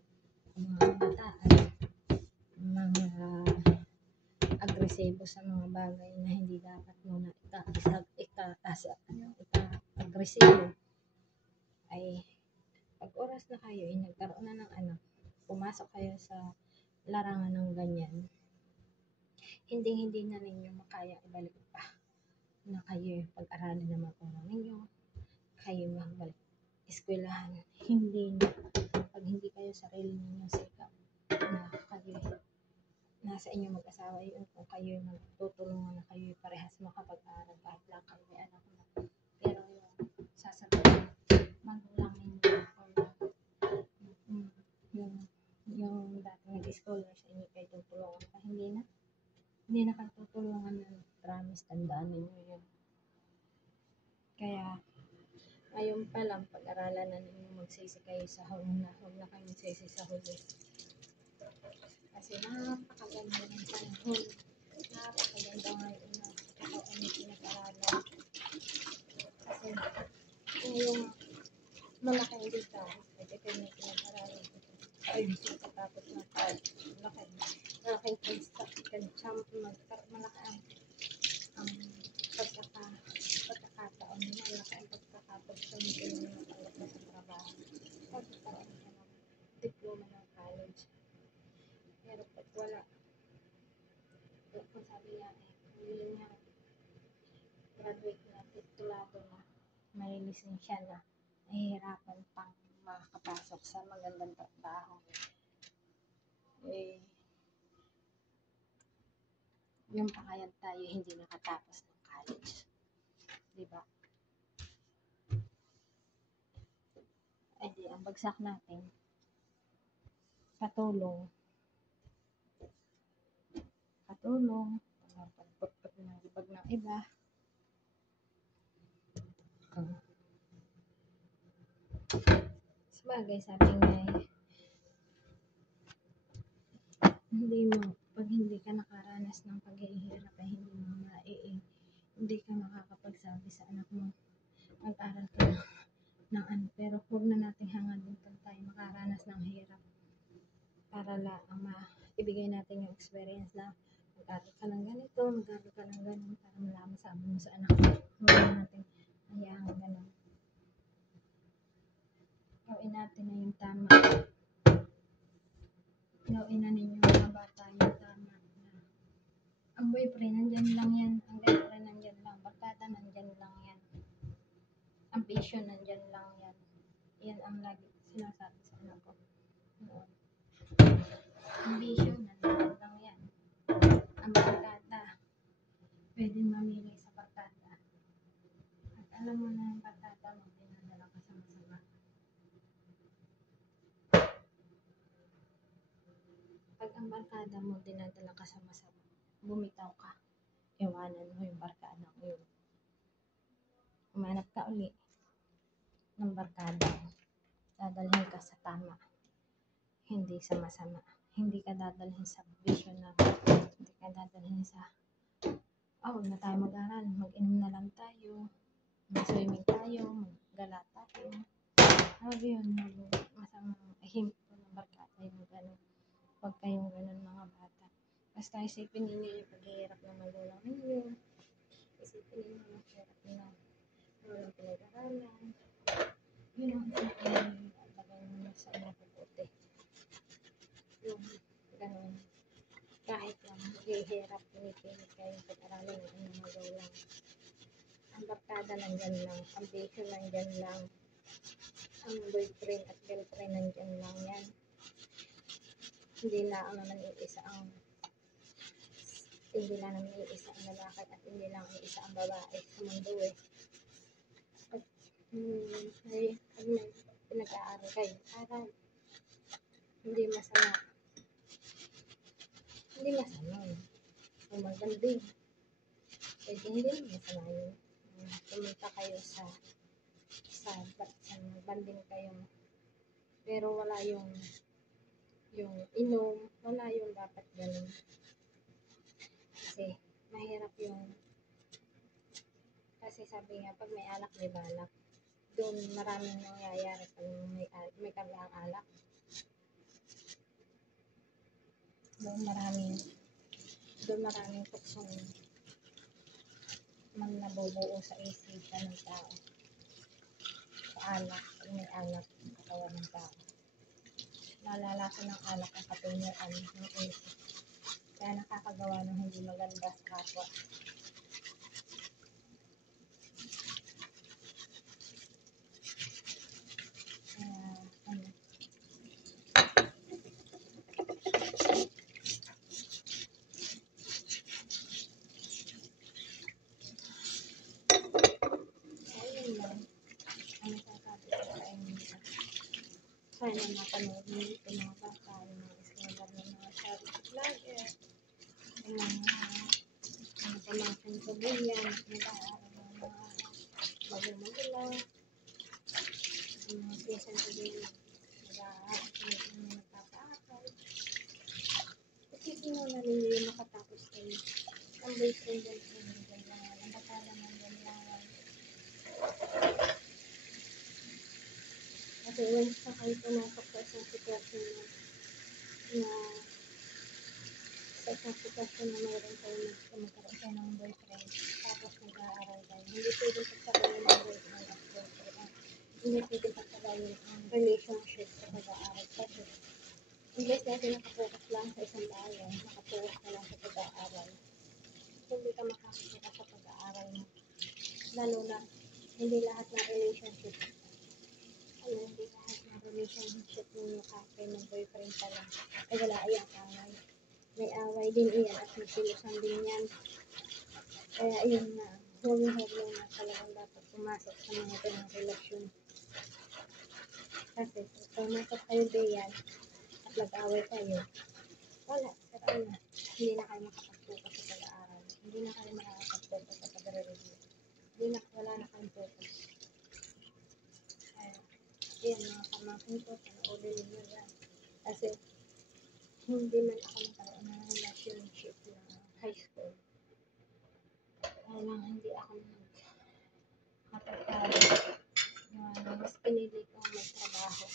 mga bataan, mga agresibo sa mga bagay na hindi dapat muna agresibo ay pag oras na kayo ay nagkaroon na ng anak, pumasok kayo sa larangan ng ganyan, hindi na ninyo makaya ibalik pa na kayo pag-aralin na magulang ninyo, kayo magbalik eskwelahan. Pag hindi kayo sarili ninyo sikap na kayo nasa inyo mag-asawa yun, kung kayo magtutulungan na kayo parehas makapag-aral kahit lang kayo may anak na. Pero yung sasabihin magulang ninyo yung dati nag-scholar sa inyo kayo tutulungan ka, hindi na kayo tutulungan ng promise, tandaan ninyo yun. Kaya ngayon pa lang pag-aralan na ninyo magsisi kayo sa huwag na kayo magsisi sa huli. Kasi napakaganda ng panahon. Napakaganda ngayon na ikaw ang pinag-aralan. Kasi ngayong malaki ang dita, pwede kayo may pinag-aralan. Ay, gusto katapos na tayo. Malaki ang pag-champ, malaki ang pagkakataon mo. Malaki ang pagkakataon mo na sa trabaho. Pagkakaroon ka ng diploma ng college. Pero pag wala, kung sabi niya hindi niya graduate na, titulado na, may lisensya na, nahihirapan pang makakapasok sa magandang trabaho. Yung pakayag tayo hindi nakatapos ng college. Diba? Ay di, ang bagsak natin, katulong. Katulong, pagpagpag ng libag ng iba. Sabagay, sabi nga pag hindi ka nakaranas ng paghihirap ay hindi ka makakapagsabi sa anak mo, mag-aral ka ng ano. Pero huwag na nating hangadin pag tayo makaranas ng hirap para lang ibigay natin yung experience na mag-aral ka ng ganito, mag-aral ka ng ganun para malaman sa mo sa anak mo. Huwag na natin hayaan ganun. Gawin natin na yung tama. Gawin na ninyo mga bata yung tama na ang boyfriend nandyan lang yan, ang girlfriend nandyan lang, barkada nandyan lang yan, ambition nandyan lang yan. Yan ang lagi sinasabi sa anak ko. Ambition nandyan lang yan. Ang barkada pwede mamili sa barkada. At alam mo na yung barkada mo, dinadala ka sa masama. Pag ang barkada mo dinadala ka sa masama, bumitaw ka. Iwanan mo yung barkada mo yun. Umanap ka uli ng barkada mo. Dadalhin ka sa tama. Hindi sa masama. Hindi ka dadalhin sa vision na. Hindi ka dadalhin sa huwag na tayo mag-aral. Mag-inom na lang tayo. Mag-swimming tayo. Mag-gala tayo. Huwag yun. Masamang ahimpo ng barkada yung gano'n. Huwag kayong gano'n mga bata. Basta isipin ninyo yung paghihirap ng magulang ninyo. Isipin ninyo yung hirap na walang pinag-aralan. Yun ang isipin ninyo. Lagay ninyo sa mabubuti. Yung gano'n. Kahit lang maghihirap, pinipilit kayong pag-aralan ng inyong magulang. Ang barkada nandyan lang. Ang ambition nandyan lang. Ang boyfriend at girlfriend nandyan lang yan. Hindi lang naman iisa ang lalaki at hindi lang iisa ang babae sa mundo eh. Pag may pinag-aaral kayo, aral. Hindi masama. Hindi masama. Kung magandang, pwede hindi masama yun. Pumunta kayo sa banding kayo. Pero wala yung inom, wala yung dapat ganun. Kasi mahirap kasi sabi nga pag may alak may balak. Doon maraming nangyayari pag may kabilang alak. Doon maraming tuksong nabubuo sa isipan ng tao. Sa alak, pag may alak, katawan ng tao. Nalalasa ng alak ang katunguan ng isip. Kaya nakakagawa ng hindi maganda sa kapwa. Ayun lang. Ang sasabi ko sa inyo. Sana napanood nyo ito mga bata, yung mga iskandar ng mga sabi sa vlogger, yung mga pamangkin ko ganyan, nag-aaral ng mga magulang, yung mga pinsan ko ganyan, nag-aaral ng nagpapaaral. Isipin mo na ninyo yung makatapos kayo. Ang boyfriend ganyan lang, ang bata naman ganyan lang. Kasi once na kayo pumasok sa isang sitwasyon na mayroon kayo magkaroon kayo ng boyfriend, tapos nag-aaral kayo. Hindi pwedeng pagsakayin ng boyfriend at girlfriend. Hindi pwedeng pagsakayin ang relationship sa pag-aaral. Kasi imbes natin nakapokus lang sa isang bagay, nakapokus ka lang sa pag-aaral. Hindi ka makakapokus sa pag-aaral mo. Lalo na, hindi lahat ng relationship ninyo kahit ng boyfriend pa lang. Ay wala iyak away. May away din iyan at magsilusan din yan. Kaya yun na, huwag na talagang dapat pumasok sa mga ganang relasyon. Kasi pumasok kayo diyan at nag-away kayo, wala, sira na. Hindi na kayo makapag-focus sa pag-aaral. Hindi na kayo makakapag-focus sa pag-review. Wala na kayong focus. Kaya, yan, mga pamangkin ko, panoodin ninyo yan. Kasi, hindi man ako nagkaroon ng relationship na high school. Kaya lang, hindi ako matagkado. Mas pinili kong magtrabaho.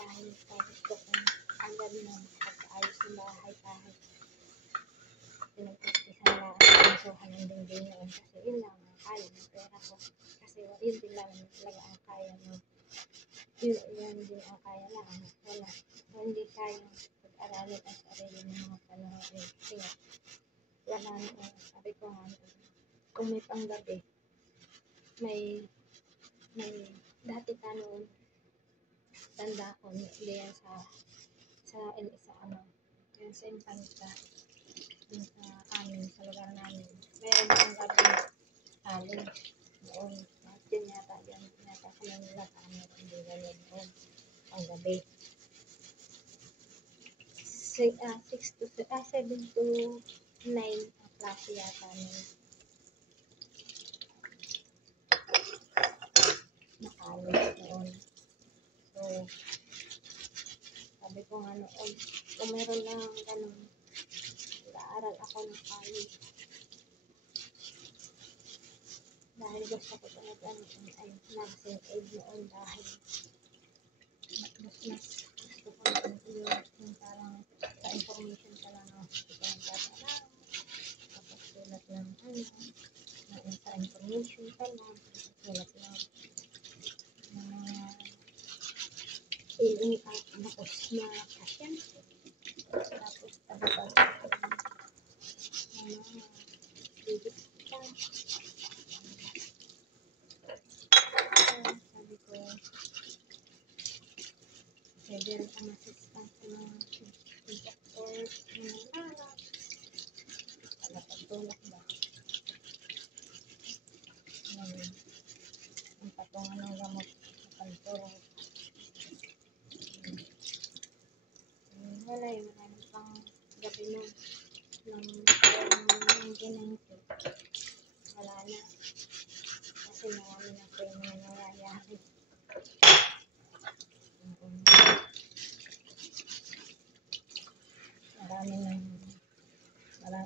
Dahil gusto kong agad na pagkaayos ng bahay kahit pinagpustisan na ang suhan ng dingding noon. Kasi yun lang ang kaya ng pera ko. Kasi yun din lang talaga ang kaya ng yun din ang kaya lang. Wala. Hindi kaya pag-aralin ang sarili ng mga panahon. Kasi wala na. Sabi ko nga, kung may panggabi, may dati ka noon, tanda ko, hindi yan sa Impanta, dun sa amin, sa lugar namin. Meron ng gabi alin noon. Yun yata sa Manila sa amin, hindi ganyan noon, ang gabi. 7 to 9 ang klase yata noon. Nakalis noon. So, sabi ko nga noon, kung meron lang ganun, nag-aaral ako ng college. Dahil gusto ko talaga ay nursing aid noon dahil mas gusto ko yung parang sa information ka lang ng hospital ng tatanang, tapos sulat ng sa information ka lang, sulat ng mga tapos na pasyente, tapos tapos mga bibig ka. Sabi ko, pwede rin ang assistant sa mga doctor, mga anak, napagtulak ba? Ang patungan ng gamot sa kantor. Wala yung maraming pang gabi nun ng 1990. Wala na. Kasi marami na po yung nangyayari.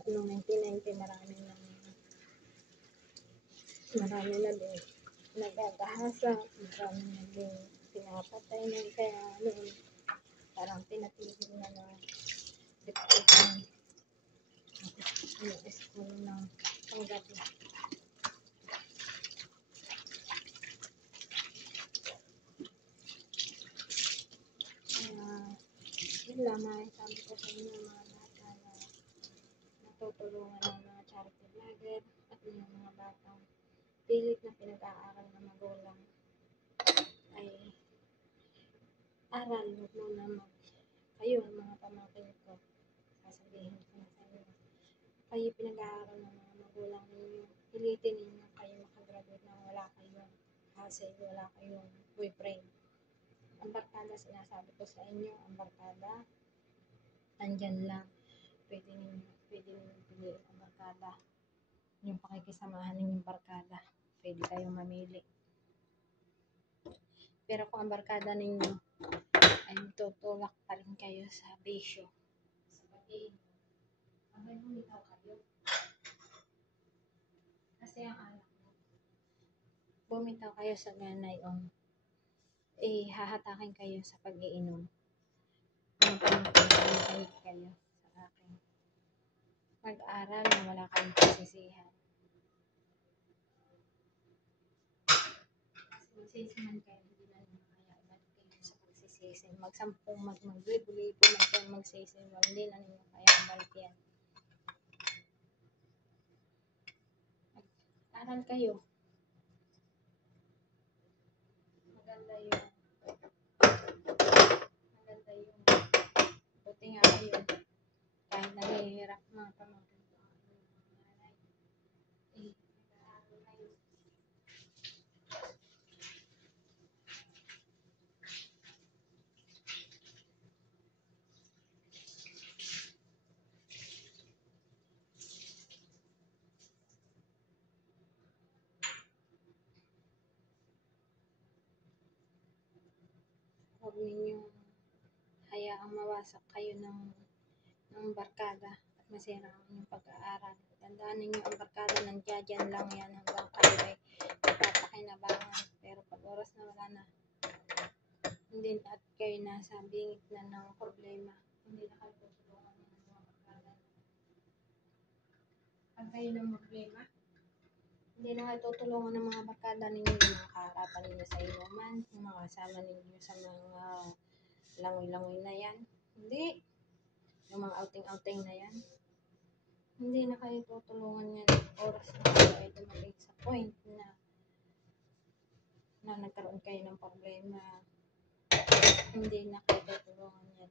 Noong 1990, marami na din nagagahasa, marami na din pinapatay na, kaya noon parang pinatigil na ng depression yung school ng panggabi. Yun lang, sabi ko sa inyo mga bata na natutulungan ng mga charity vlogger at yung mga batang pilit na pinag-aaral na magulang ay aral mo muna kayo mga pamangkin ko, sasabihin ko na sa inyo, kayo pinag-aaral ng mga magulang ninyo, pilitin ninyo kayo makagraduate na wala kayong hassle, wala kayong boyfriend. Ang barkada, sinasabi ko sa inyo, ang barkada andyan lang, pwede ninyo piliin ang barkada, yung pakikisamahan ninyong barkada, pwede kayong mamili. Pero kung ang barkada ninyo ay tutulak pa rin kayo sa bisyo, sa pag-iinom, hanggang bumitaw kayo. Kasi ang alak mo, bumitaw kayo sa ganayon, hahatakin kayo sa pag-iinom. Magpapagpapagpapagpapag kayo sa akin. Mag-aral na wala kayong pagsisihan. Magsisihan kayo, hindi na naman kaya ibalik kayo sa pagsisisi. Maglibo-libo man kayo magsisi, hindi na ninyo kaya ibalik yan. Mag-aral kayo. Maganda yun. Buti nga kayo. Kahit nahihirap mga pamangkin ko ang nanay. Nag-aaral kayo. huwag ninyong hayaang mawasak kayo ng barkada at masira ang inyong pag-aaral. Tandaan ninyo, ang barkada nandiyan lang yan hanggang kayo ay magpapakinabangan. Pero pag oras na wala na, hindi at kayo nasa bingit na ng problema, hindi na kayo tutulungan ng mga barkada. Pag kayo ng problema, hindi na kayo tutulungan ng mga barkada ninyo, yung mga kaharapan ninyo sa inuman, yung mga kasama ninyo sa mga langoy-langoy na yan. Hindi. Yung mga outing-outing na yan. Hindi na kayo tutulungan yan. Oras na kayo ay dumating sa point na nagkaroon kayo ng problema. Hindi na kayo tutulungan yan.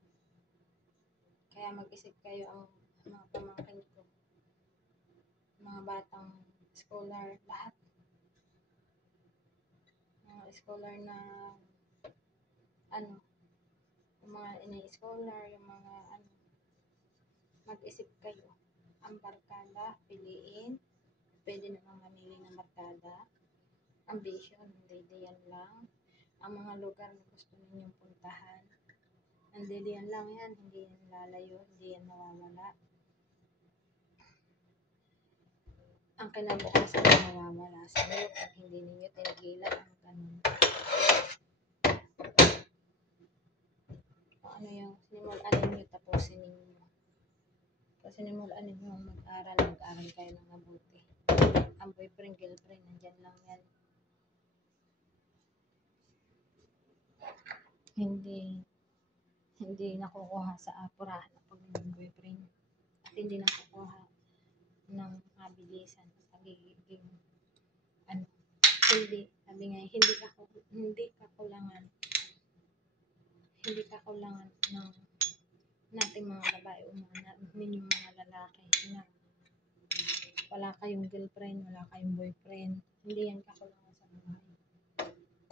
Kaya mag-isip kayo ang mga pamangkin ko. Mga batang scholar, lahat. Mga scholar na yung mga ini-scholar, yung mga mag-isip kayo. Ang barkada, piliin. Pwede namang mamili ng barkada. Ambition, hindi diyan lang. Ang mga lugar na gusto ninyong puntahan, hindi diyan lang yan. Hindi yan lalayo, hindi yan nawawala. Ang kinabukasan na nawawala sa inyo pag hindi ninyo tinigilan ang ganun. Ano yung sinimulan ninyo, tapusin ninyo. Kasi sinimulan ninyo mag-aral kayo ng mabuti. Ang boyfriend, girlfriend, nandyan lang yan. Hindi nakukuha sa apura na pagiging boyfriend. At hindi nakukuha ng mabilisan at pagiging hindi. Sabi nga, hindi kakulangan ng nating mga babae o ninyong mga lalaki na wala kayong girlfriend, wala kayong boyfriend. Hindi yan kakulangan sa buhay.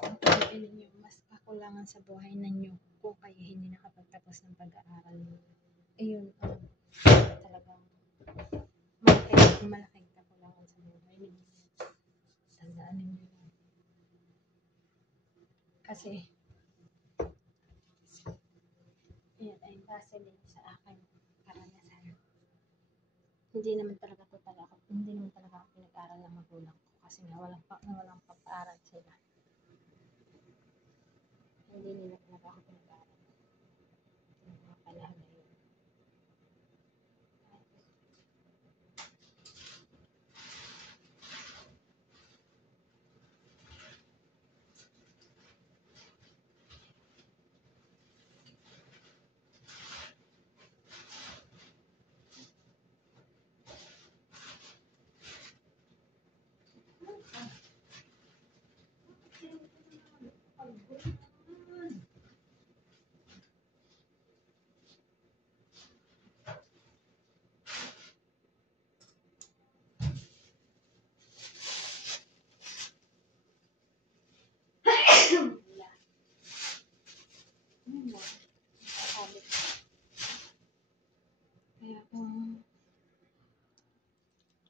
Ang piliin ninyo, mas kakulangan sa buhay ninyo kung kayo hindi nakapagtapos ng pag-aaral ninyo. Ayun ang talagang malaking kakulangan sa buhay ninyo. Tandaan ninyo yan. Kasi yan ay base din sa akin karanasan. Hindi naman talaga ako pinag-aral ng magulang ko kasi nga walang pag-aaral sila. Hindi nila talaga ako pinag-aaral ng mga panahon na yun.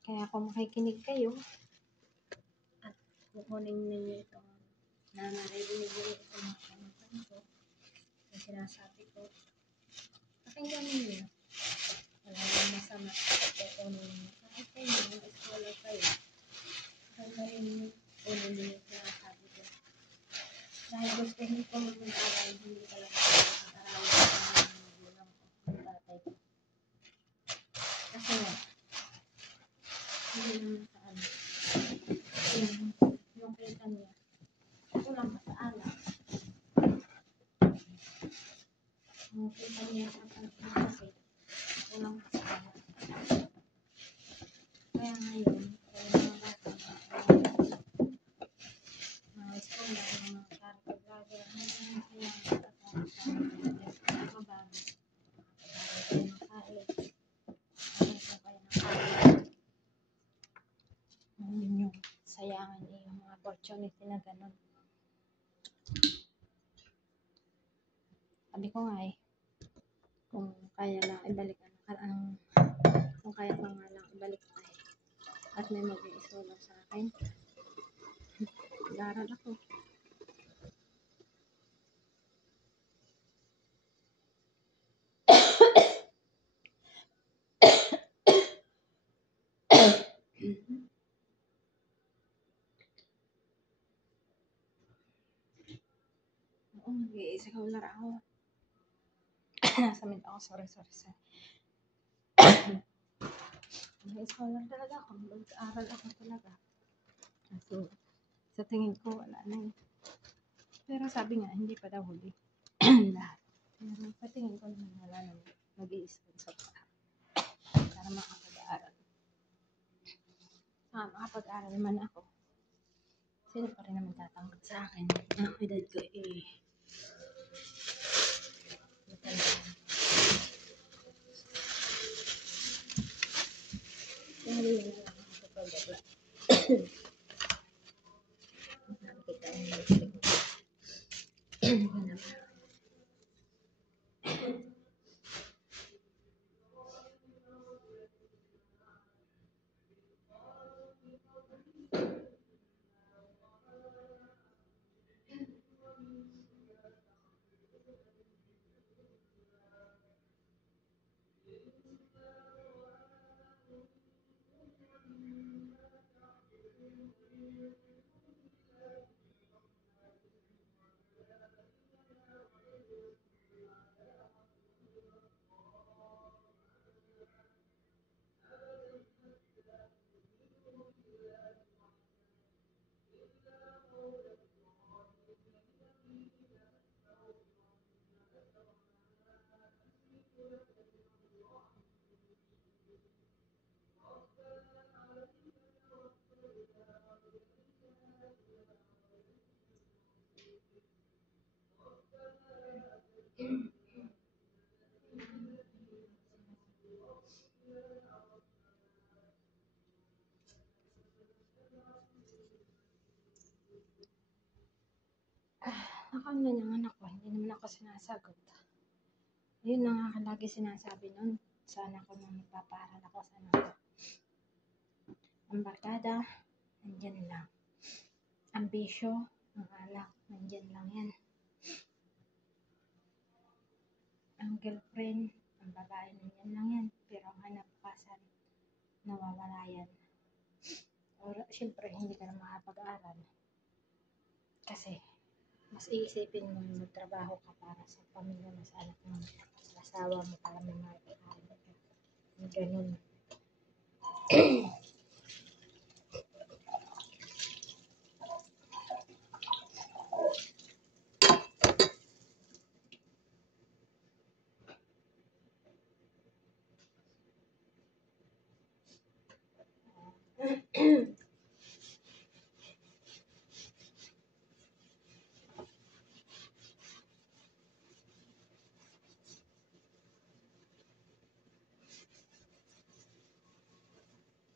Kaya kung makikinig kayo at kukunin ninyo ito na naririnig ninyo ito mga pamangkin ko na sinasabi ko, pakinggan ninyo. Wala nang masama kukunin ninyo. Kahit kayo mga scholar kayo, pakinggan ninyo, kunin ninyo sinasabi ko. Dahil gusto hindi ko mag-aral, hindi talaga mag-aral ng magulang ko, ng tatay ko. Kasi nga, hindi naman sa yung kita niya, kulang pa sa anak. Yung kita niya sa pagkakasip, kulang pa sa anak. Kaya ngayon, mga bata, mga school na, mga karto-vlogger, hindi silang katawan sa mga bago. Kayo ng college, kayo ng college. Yung sayangan yung mga opportunity na gano'n. Sabi ko nga kung kaya lang ibalik kung kaya pa nga lang ibalik at may mag-i-scholar sa akin, mag-aaral ako. Oo, mag-iisa ko lang ako. Nasa mid ako, sorry. Mag-iisa ko lang talaga ako. Mag-aaral ako talaga. So, sa tingin ko, wala na eh. Pero sabi nga, hindi pa daw huli. Lahat. Pero patingin ko naman wala naman. Mag-i-sponsor pa. Para makapag-aaral. Makapag-aaral man ako. Sino pa rin naman tatanggap sa akin? Ang edad ko eh. Kaya hindi na ako kapag-aaral. Nakikita ang nagsinig. Yun naman. Ako naman ako, hindi naman ako sinasagot. Yun na nga lagi sinasabi nun. Sana ko nung nagpapaaral ako, sana ko. Ang barkada, nandyan lang. Ang bisyo, ang alak, nandyan lang yan. Ang girlfriend, ang babae, nandyan lang yan. Pero ang hanap bukasan, nawawala yan. Or, syempre, hindi ka na makapag-aaral. Kasi, mas iisipin mo magtrabaho ka para sa pamilya mo, sa anak mo, sa asawa mo, para may makapag-aaral ka. Ganun.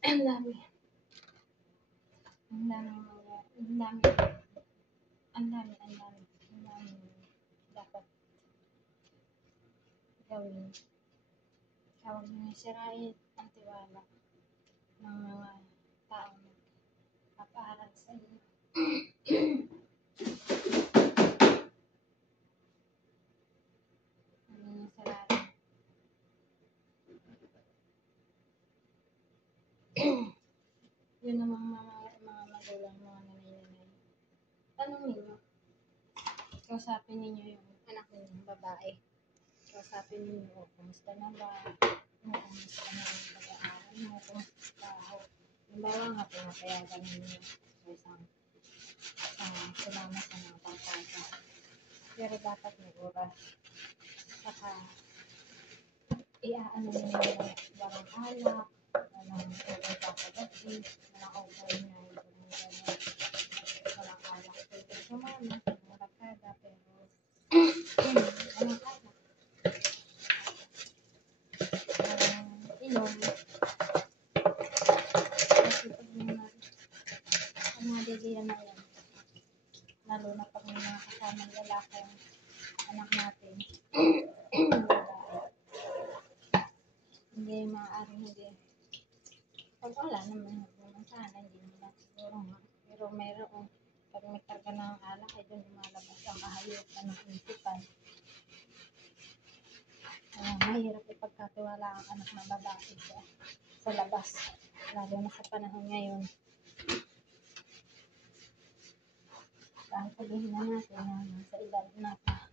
Ang dami. Ang dami mga, ang dami dapat gawin. Huwag mo sirain ang tiwala ng mga taong nagpapaaral sa iyo. Huwag mo sirain. Yun ang mga magulang, mga nanay. Tanungin nyo. Kausapin ninyo yung anak ninyo, babae. Kausapin ninyo, kumusta na ba? Kumusta na ang pag-aaral mo? Kumusta ako? Halimbawa nga, pinapayagan ninyo sa isang sumama sa mga bata. Pero dapat may oras. Saka, iaano ninyo yung walang alak, walang pagkakagabi, walang overnight, walang alak. Pwede sumama, walang barkada, pero walang alak. Inom. Kasi pag mga dilihan na yan, lalo na pag may mga kasamang lalaki ang anak natin, hindi maaaring hindi. Pag wala naman sana, hindi naman siguro nga. Pero mayroon, pag may karga ng alak, ay doon lumalabas ang kahayupan ng isipan. Mahirap ipagkatiwala ang anak na babae sa labas. Lalo na sa panahon ngayon. Dahil sabihin na natin na nasa edad na pa.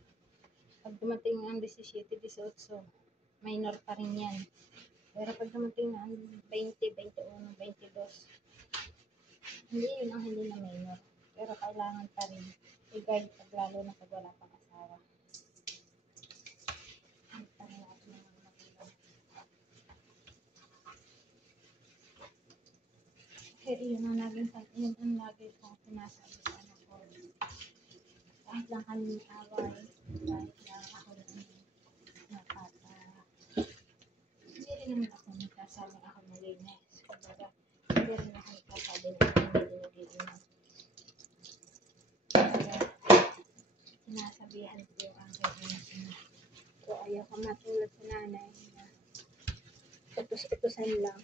Pag dumating ang 17-18, minor pa rin yan. Pero pag dumating na ang 20, 21, 22, hindi yun ang hindi na minor. Pero kailangan pa rin i-guide pag lalo na pag wala pang asawa. Kaya yun ang lagi kong sinasabi sa anak ko. Kahit lang kami away, kahit lang ako lang hindi rin naman ako nagkasabing ako malinis. Kumbaga, hindi rin ako nagkasabi na hindi nag-iinom. Kaya, sinasabihan ko yung aking anak na kung ayaw ka matulad sa nanay na utos-utosan lang.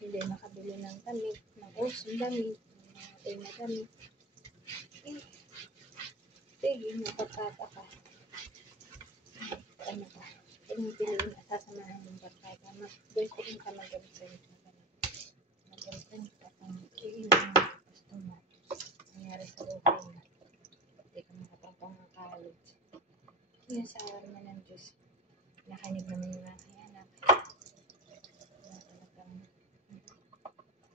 Hindi makabili ng damit, ng usong damit, ng mga damit. Sige, magpagkataka. Ano ka? Pinipiling na sasamahan ng barkada. Mag-boyfriend ka, mag-girlfriend ka. Mag-girlfriend ka kung iilang gusto mo. Nangyari sa buhay mo. Hindi ka makapapang ng college. Yan sa awan mo ng Diyos. Nakanig naman yung aking anak. Na talagang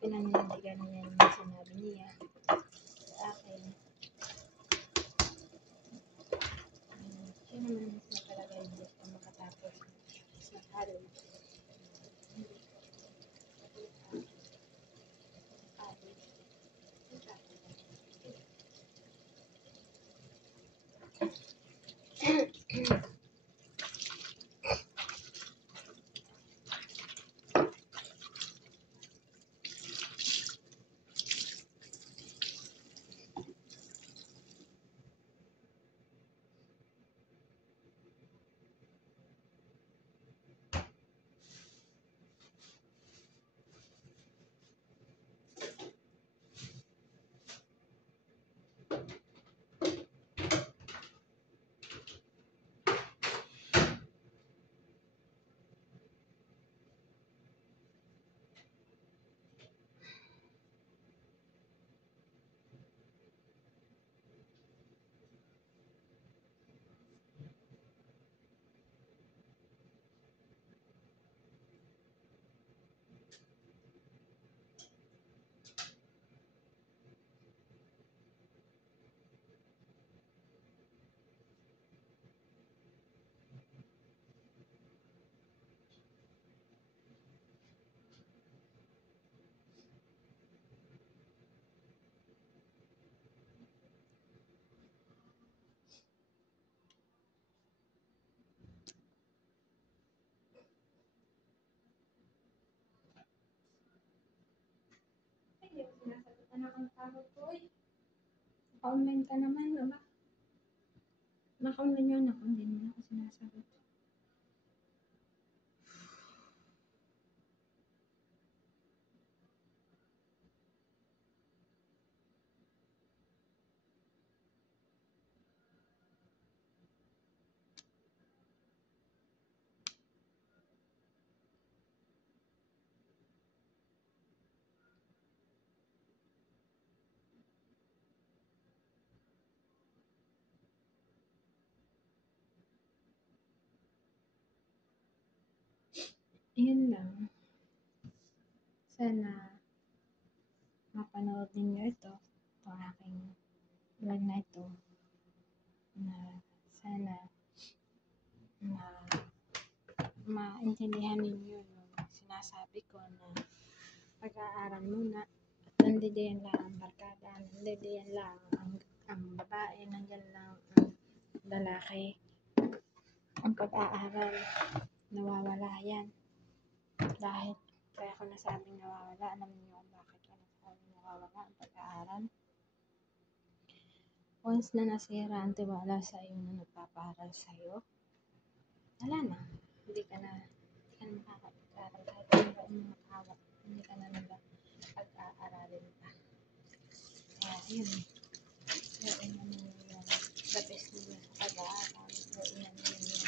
pinanindigan niya yung sinabi niya sa akin. Siya naman na talaga yung gusto makatapos sa college. Hindi mo sinasagot anak ang tawag ko eh. Naka-online ka naman, ba? Naka-online yun ako, hindi naman ako sinasagot. Yun lang. Sana mapanood ninyo ito, itong aking vlog na ito, na sana maintindihan ninyo yung sinasabi ko na pag-aaral muna at nandiyan lang ang barkada, nandiyan lang ang babae, nandiyan lang ang lalaki. Ang pag-aaral, nawawala yan. Dahil kaya ko nasabing nawawala, alam niyo kung bakit ko nasabing nawawala ang pag-aaral. Once na nasira ang tiwala sa iyo na nagpapaaral sa iyo, wala na. Hindi ka na makakapag-aral kahit ano ba ang mga kawa. Hindi ka na pag-aaralin pa. Kaya yun, gawin naman yung the best nyo sa pag-aaral. Gawin naman yung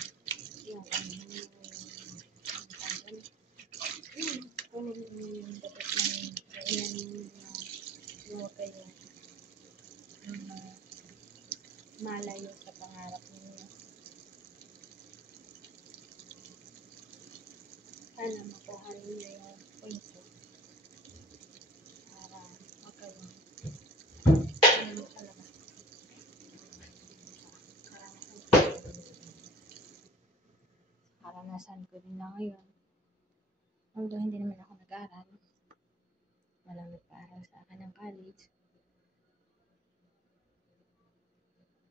sana makuha ninyo yung point ko para magkaroon. Ano talaga. Karanasan ko din na ngayon. Although hindi naman ako nag-aral. Walang nagpa-aral sa akin ng college.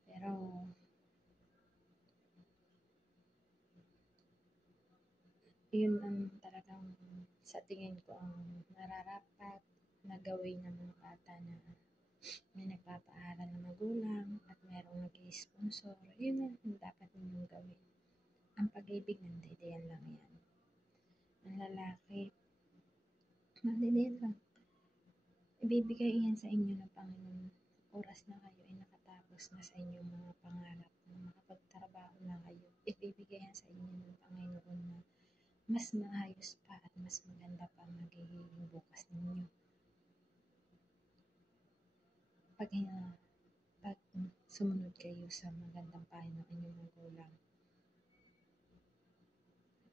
Pero, yun ang talagang sa tingin ko ang nararapat na gawin ng mga bata na may nagpapaaral na magulang at merong nag-i-sponsor. Yun ang dapat ninyong gawin. Ang pag-ibig nandiyan lang yan. Ang lalaki, nandiyan lang. Ibibigay yan sa inyo ng Panginoon. Oras na kayo ay nakatapos na sa inyong mga pangarap na makapagtrabaho na kayo. Ibibigay yan sa inyo ng Panginoon na mas maayos pa at mas maganda pa magiging bukas ninyo. Pag sumunod kayo sa magandang payo ng inyong magulang.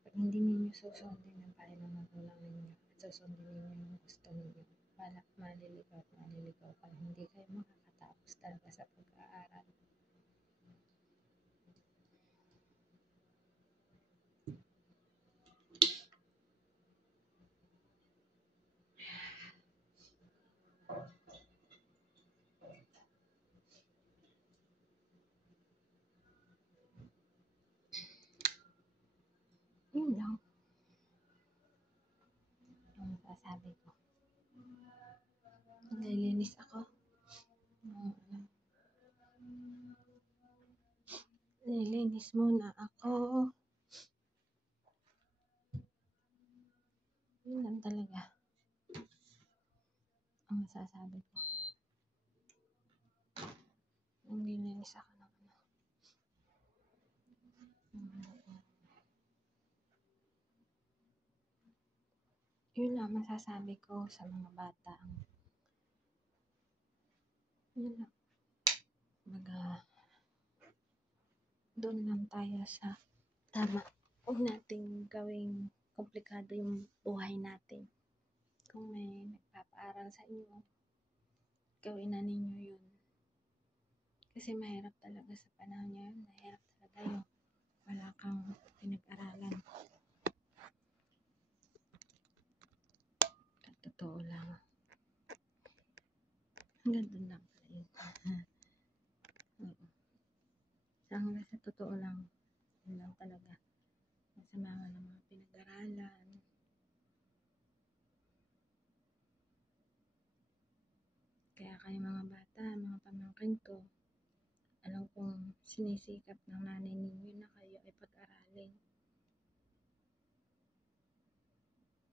Pag hindi ninyo susundin ang payo ng magulang ninyo at susundin ninyo yung gusto ninyo, maliligaw pa. Hindi kayo makakatapos talaga sa pag-aaral. Yun lang ang masasabi ko. Nalilinis ako. Nalilinis muna ako. Yun lang talaga ang masasabi ko. Nalilinis ako ng yun lang masasabi ko sa mga bata. Yun lang. Doon lang tayo sa tama. Huwag nating gawing komplikado yung buhay natin. Kung may nagpapaaral sa inyo, gawin na ninyo yun. Kasi mahirap talaga sa panahon ngayon. Mahirap talaga yung wala kang pinag-aralan. Totoo lang. Hanggang doon lang pala yun. Hanggang sa totoo lang. Yun lang talaga. Masama nga ng mga pinag-aralan. Kaya kayo mga bata, mga pamangkin ko, alam kong sinisikap ng nanay ninyo na kayo ay pag-aralin.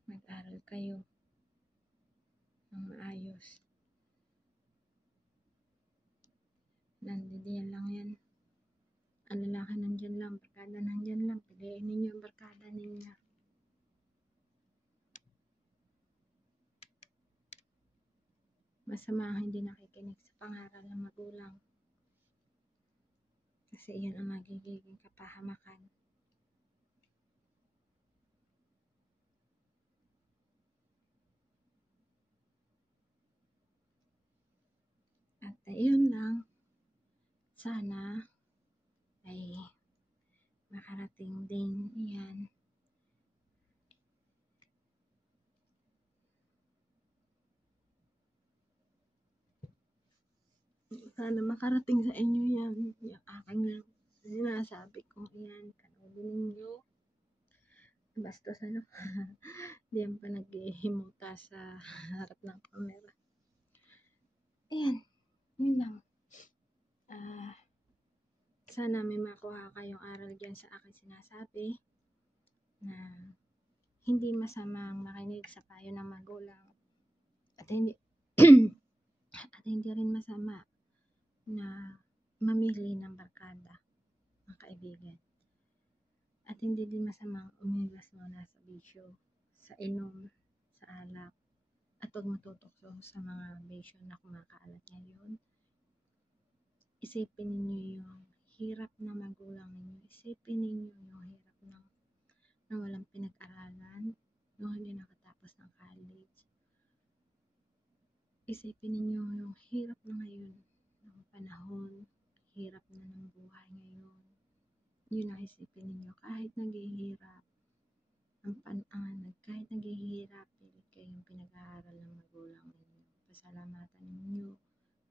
Mag-aral kayo ng maayos. Nandiyan lang yan. Ang lalaki nandyan lang, barkada nandyan lang. Piliin ninyo ang barkada ninyo. Masama ang hindi nakikinig sa pangaral ng magulang. Kasi iyon ang magiging kapahamakan. At ayun lang. Sana ay makarating din iyan. Sana makarating sa inyo yan. Yung aking sinasabi kong iyan. Kanoodin ninyo. Bastos ano. Di yan pa nag-ihimuta sa harap ng camera. Ayan. Yun lang. Sana may makuha kayong aral dyan sa aking sinasabi. Na hindi masamang makinig sa payo ng magulang. At hindi at hindi rin masama na mamili ng barkada, ng kaibigan. At hindi din masamang umiwas muna sa bisyo, sa inom, sa alak, at huwag matutokso sa mga bisyo na kumakaalat ngayon. Isipin ninyo yung hirap ng magulang ninyo. Isipin ninyo yung hirap ng na walang pinag-aralan, yung hindi nakatapos ng college. Isipin ninyo yung hirap na ngayon ng panahon, hirap na ng buhay ngayon. Yun ang isipin ninyo, kahit naghihirap, kahit naghihirap, pilit kayong pinag-aaral ng magulang ninyo. Pasalamatan ninyo,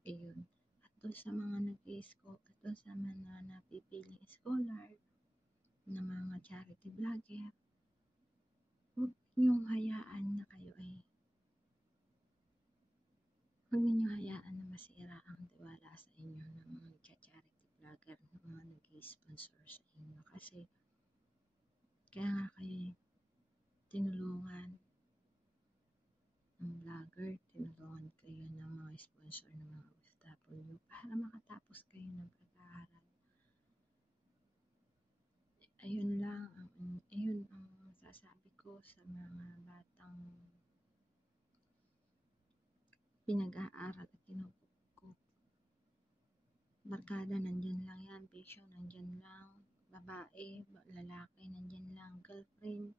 ayun. At doon sa mga nag-i-school, at doon sa mga napipiling scholar, na mga charity vlogger, huwag ninyong hayaan na kayo ay huwag ninyong hayaan na masira ang tiwala sa inyo ng mga charity vlogger, ng mga nag-i-sponsor sa inyo. Kasi kaya nga kayo tinulungan ng vlogger, tinulungan kayo ng mga sponsor ng mga OFW para makatapos kayo ng pag-aaral. Ayun ang sasabi ko sa mga batang pinag-aaral at kinukupkup. Barkada, nandyan lang yan. Bisyo, nandyan lang. Babae, lalaki, nandyan lang. Girlfriend,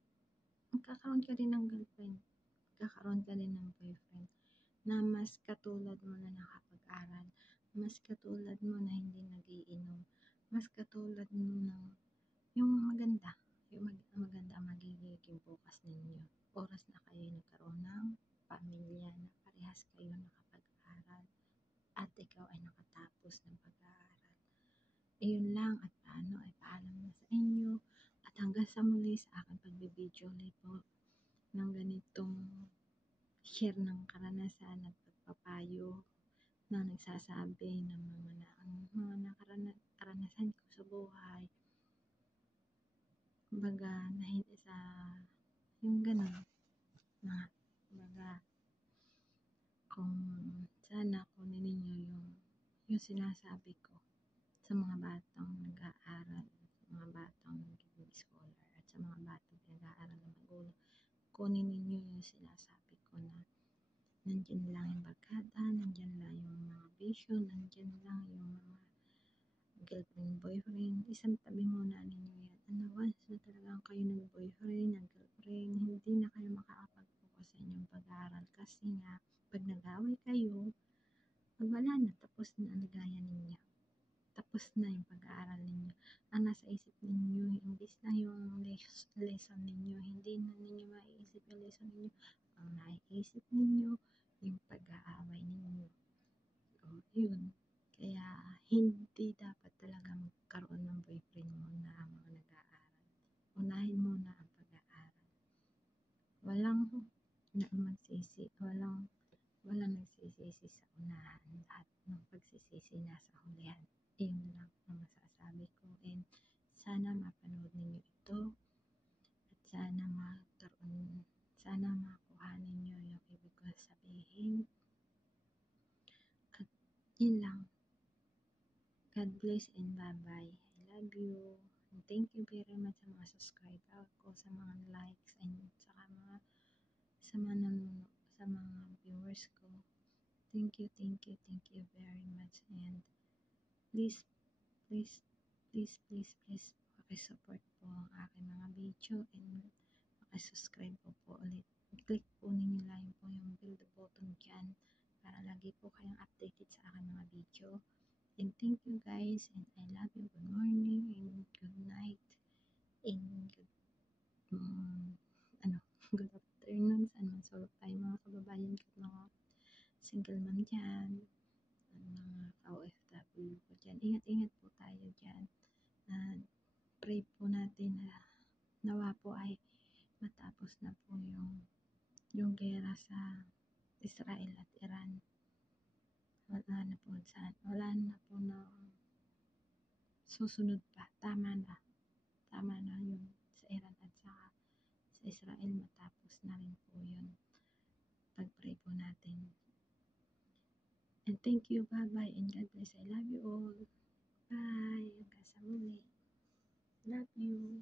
magkakaroon ka din ng girlfriend. Magkakaroon ka din ng boyfriend na mas katulad mo na nakapag-aral, mas katulad mo na hindi nagiinom, mas katulad mo na yung maganda ang magiging bukas ninyo. Oras na kayo nagkaroon ng pamilya na parehas kayo nakapag-aral at ikaw ay nakatapos ng pag-aaral. Ayun lang, at paano ay paalam na sa inyo at hanggang sa muli sa aking pagbibideo ulit po ng ganitong share ng karanasan at pagpapayo na nagsasabi ng mga karanasan ko sa buhay. Kumbaga, sa yung gano'n, kumbaga, kung sana kunin ninyo yung sinasabi ko sa mga batang nag-aaral, sa mga batang nagiging scholar, at sa mga batang nag-aaral ng magulang, kunin ninyo yung sinasabi ko na nandyan lang yung barkada, nandyan lang yung mga bisyo, nandyan lang yung mga girlfriend, boyfriend, isang tabi muna ninyo yan. Once na talagang kayo nag-boyfriend, nag-girlfriend, hindi na kayo makakapag-focus sa inyong pag-aaral kasi nga, pag nag-away kayo, wala na, tapos na ang ligayan ninyo. Tapos na yung pag-aaral ninyo. Ang nasa isip ninyo, imbis na yung lesson ninyo, hindi na ninyo maiisip yung lesson ninyo. Ang naiisip ninyo, yung pag-aaway ninyo. So, yun. Kaya, hindi dapat talaga magkaroon ng boyfriend mo na ang mga nag-aaral. Unahin muna ang pag-aaral. Walang nagsisisi sa unahan. Lahat ng pagsisisi nasa hulihan. Yun lang ang masasabi ko. And sana mapanood ninyo ito. At sana makuha ninyo yung ibig ko sabihin. At yun lang. God bless and bye-bye. I love you. And thank you very much sa mga subscriber ko, sa mga likes, and sa mga viewers ko. Thank you very much. And please, pakisupport po ang aking mga video and pakisubscribe po ulit. I-click po ninyo lang po yung bell button dyan para lagi po kayong updated sa aking mga video. And thank you guys, and I love you. Good morning and good night and good afternoon. Saan man sulok tayo mga kababayan ko, mga single man dyan, mga OFW ko dyan. Ingat po tayo dyan. Pray po natin na nawa po ay matapos na po yung gera sa Israel at Iran. Wala na po na susunod pa. Tama na yung sa Iran at sa Israel, matapos na rin po yun. Pag-pray po natin. And thank you, bye-bye, and God bless. I love you all. Bye, hanggang sa muli. Love you.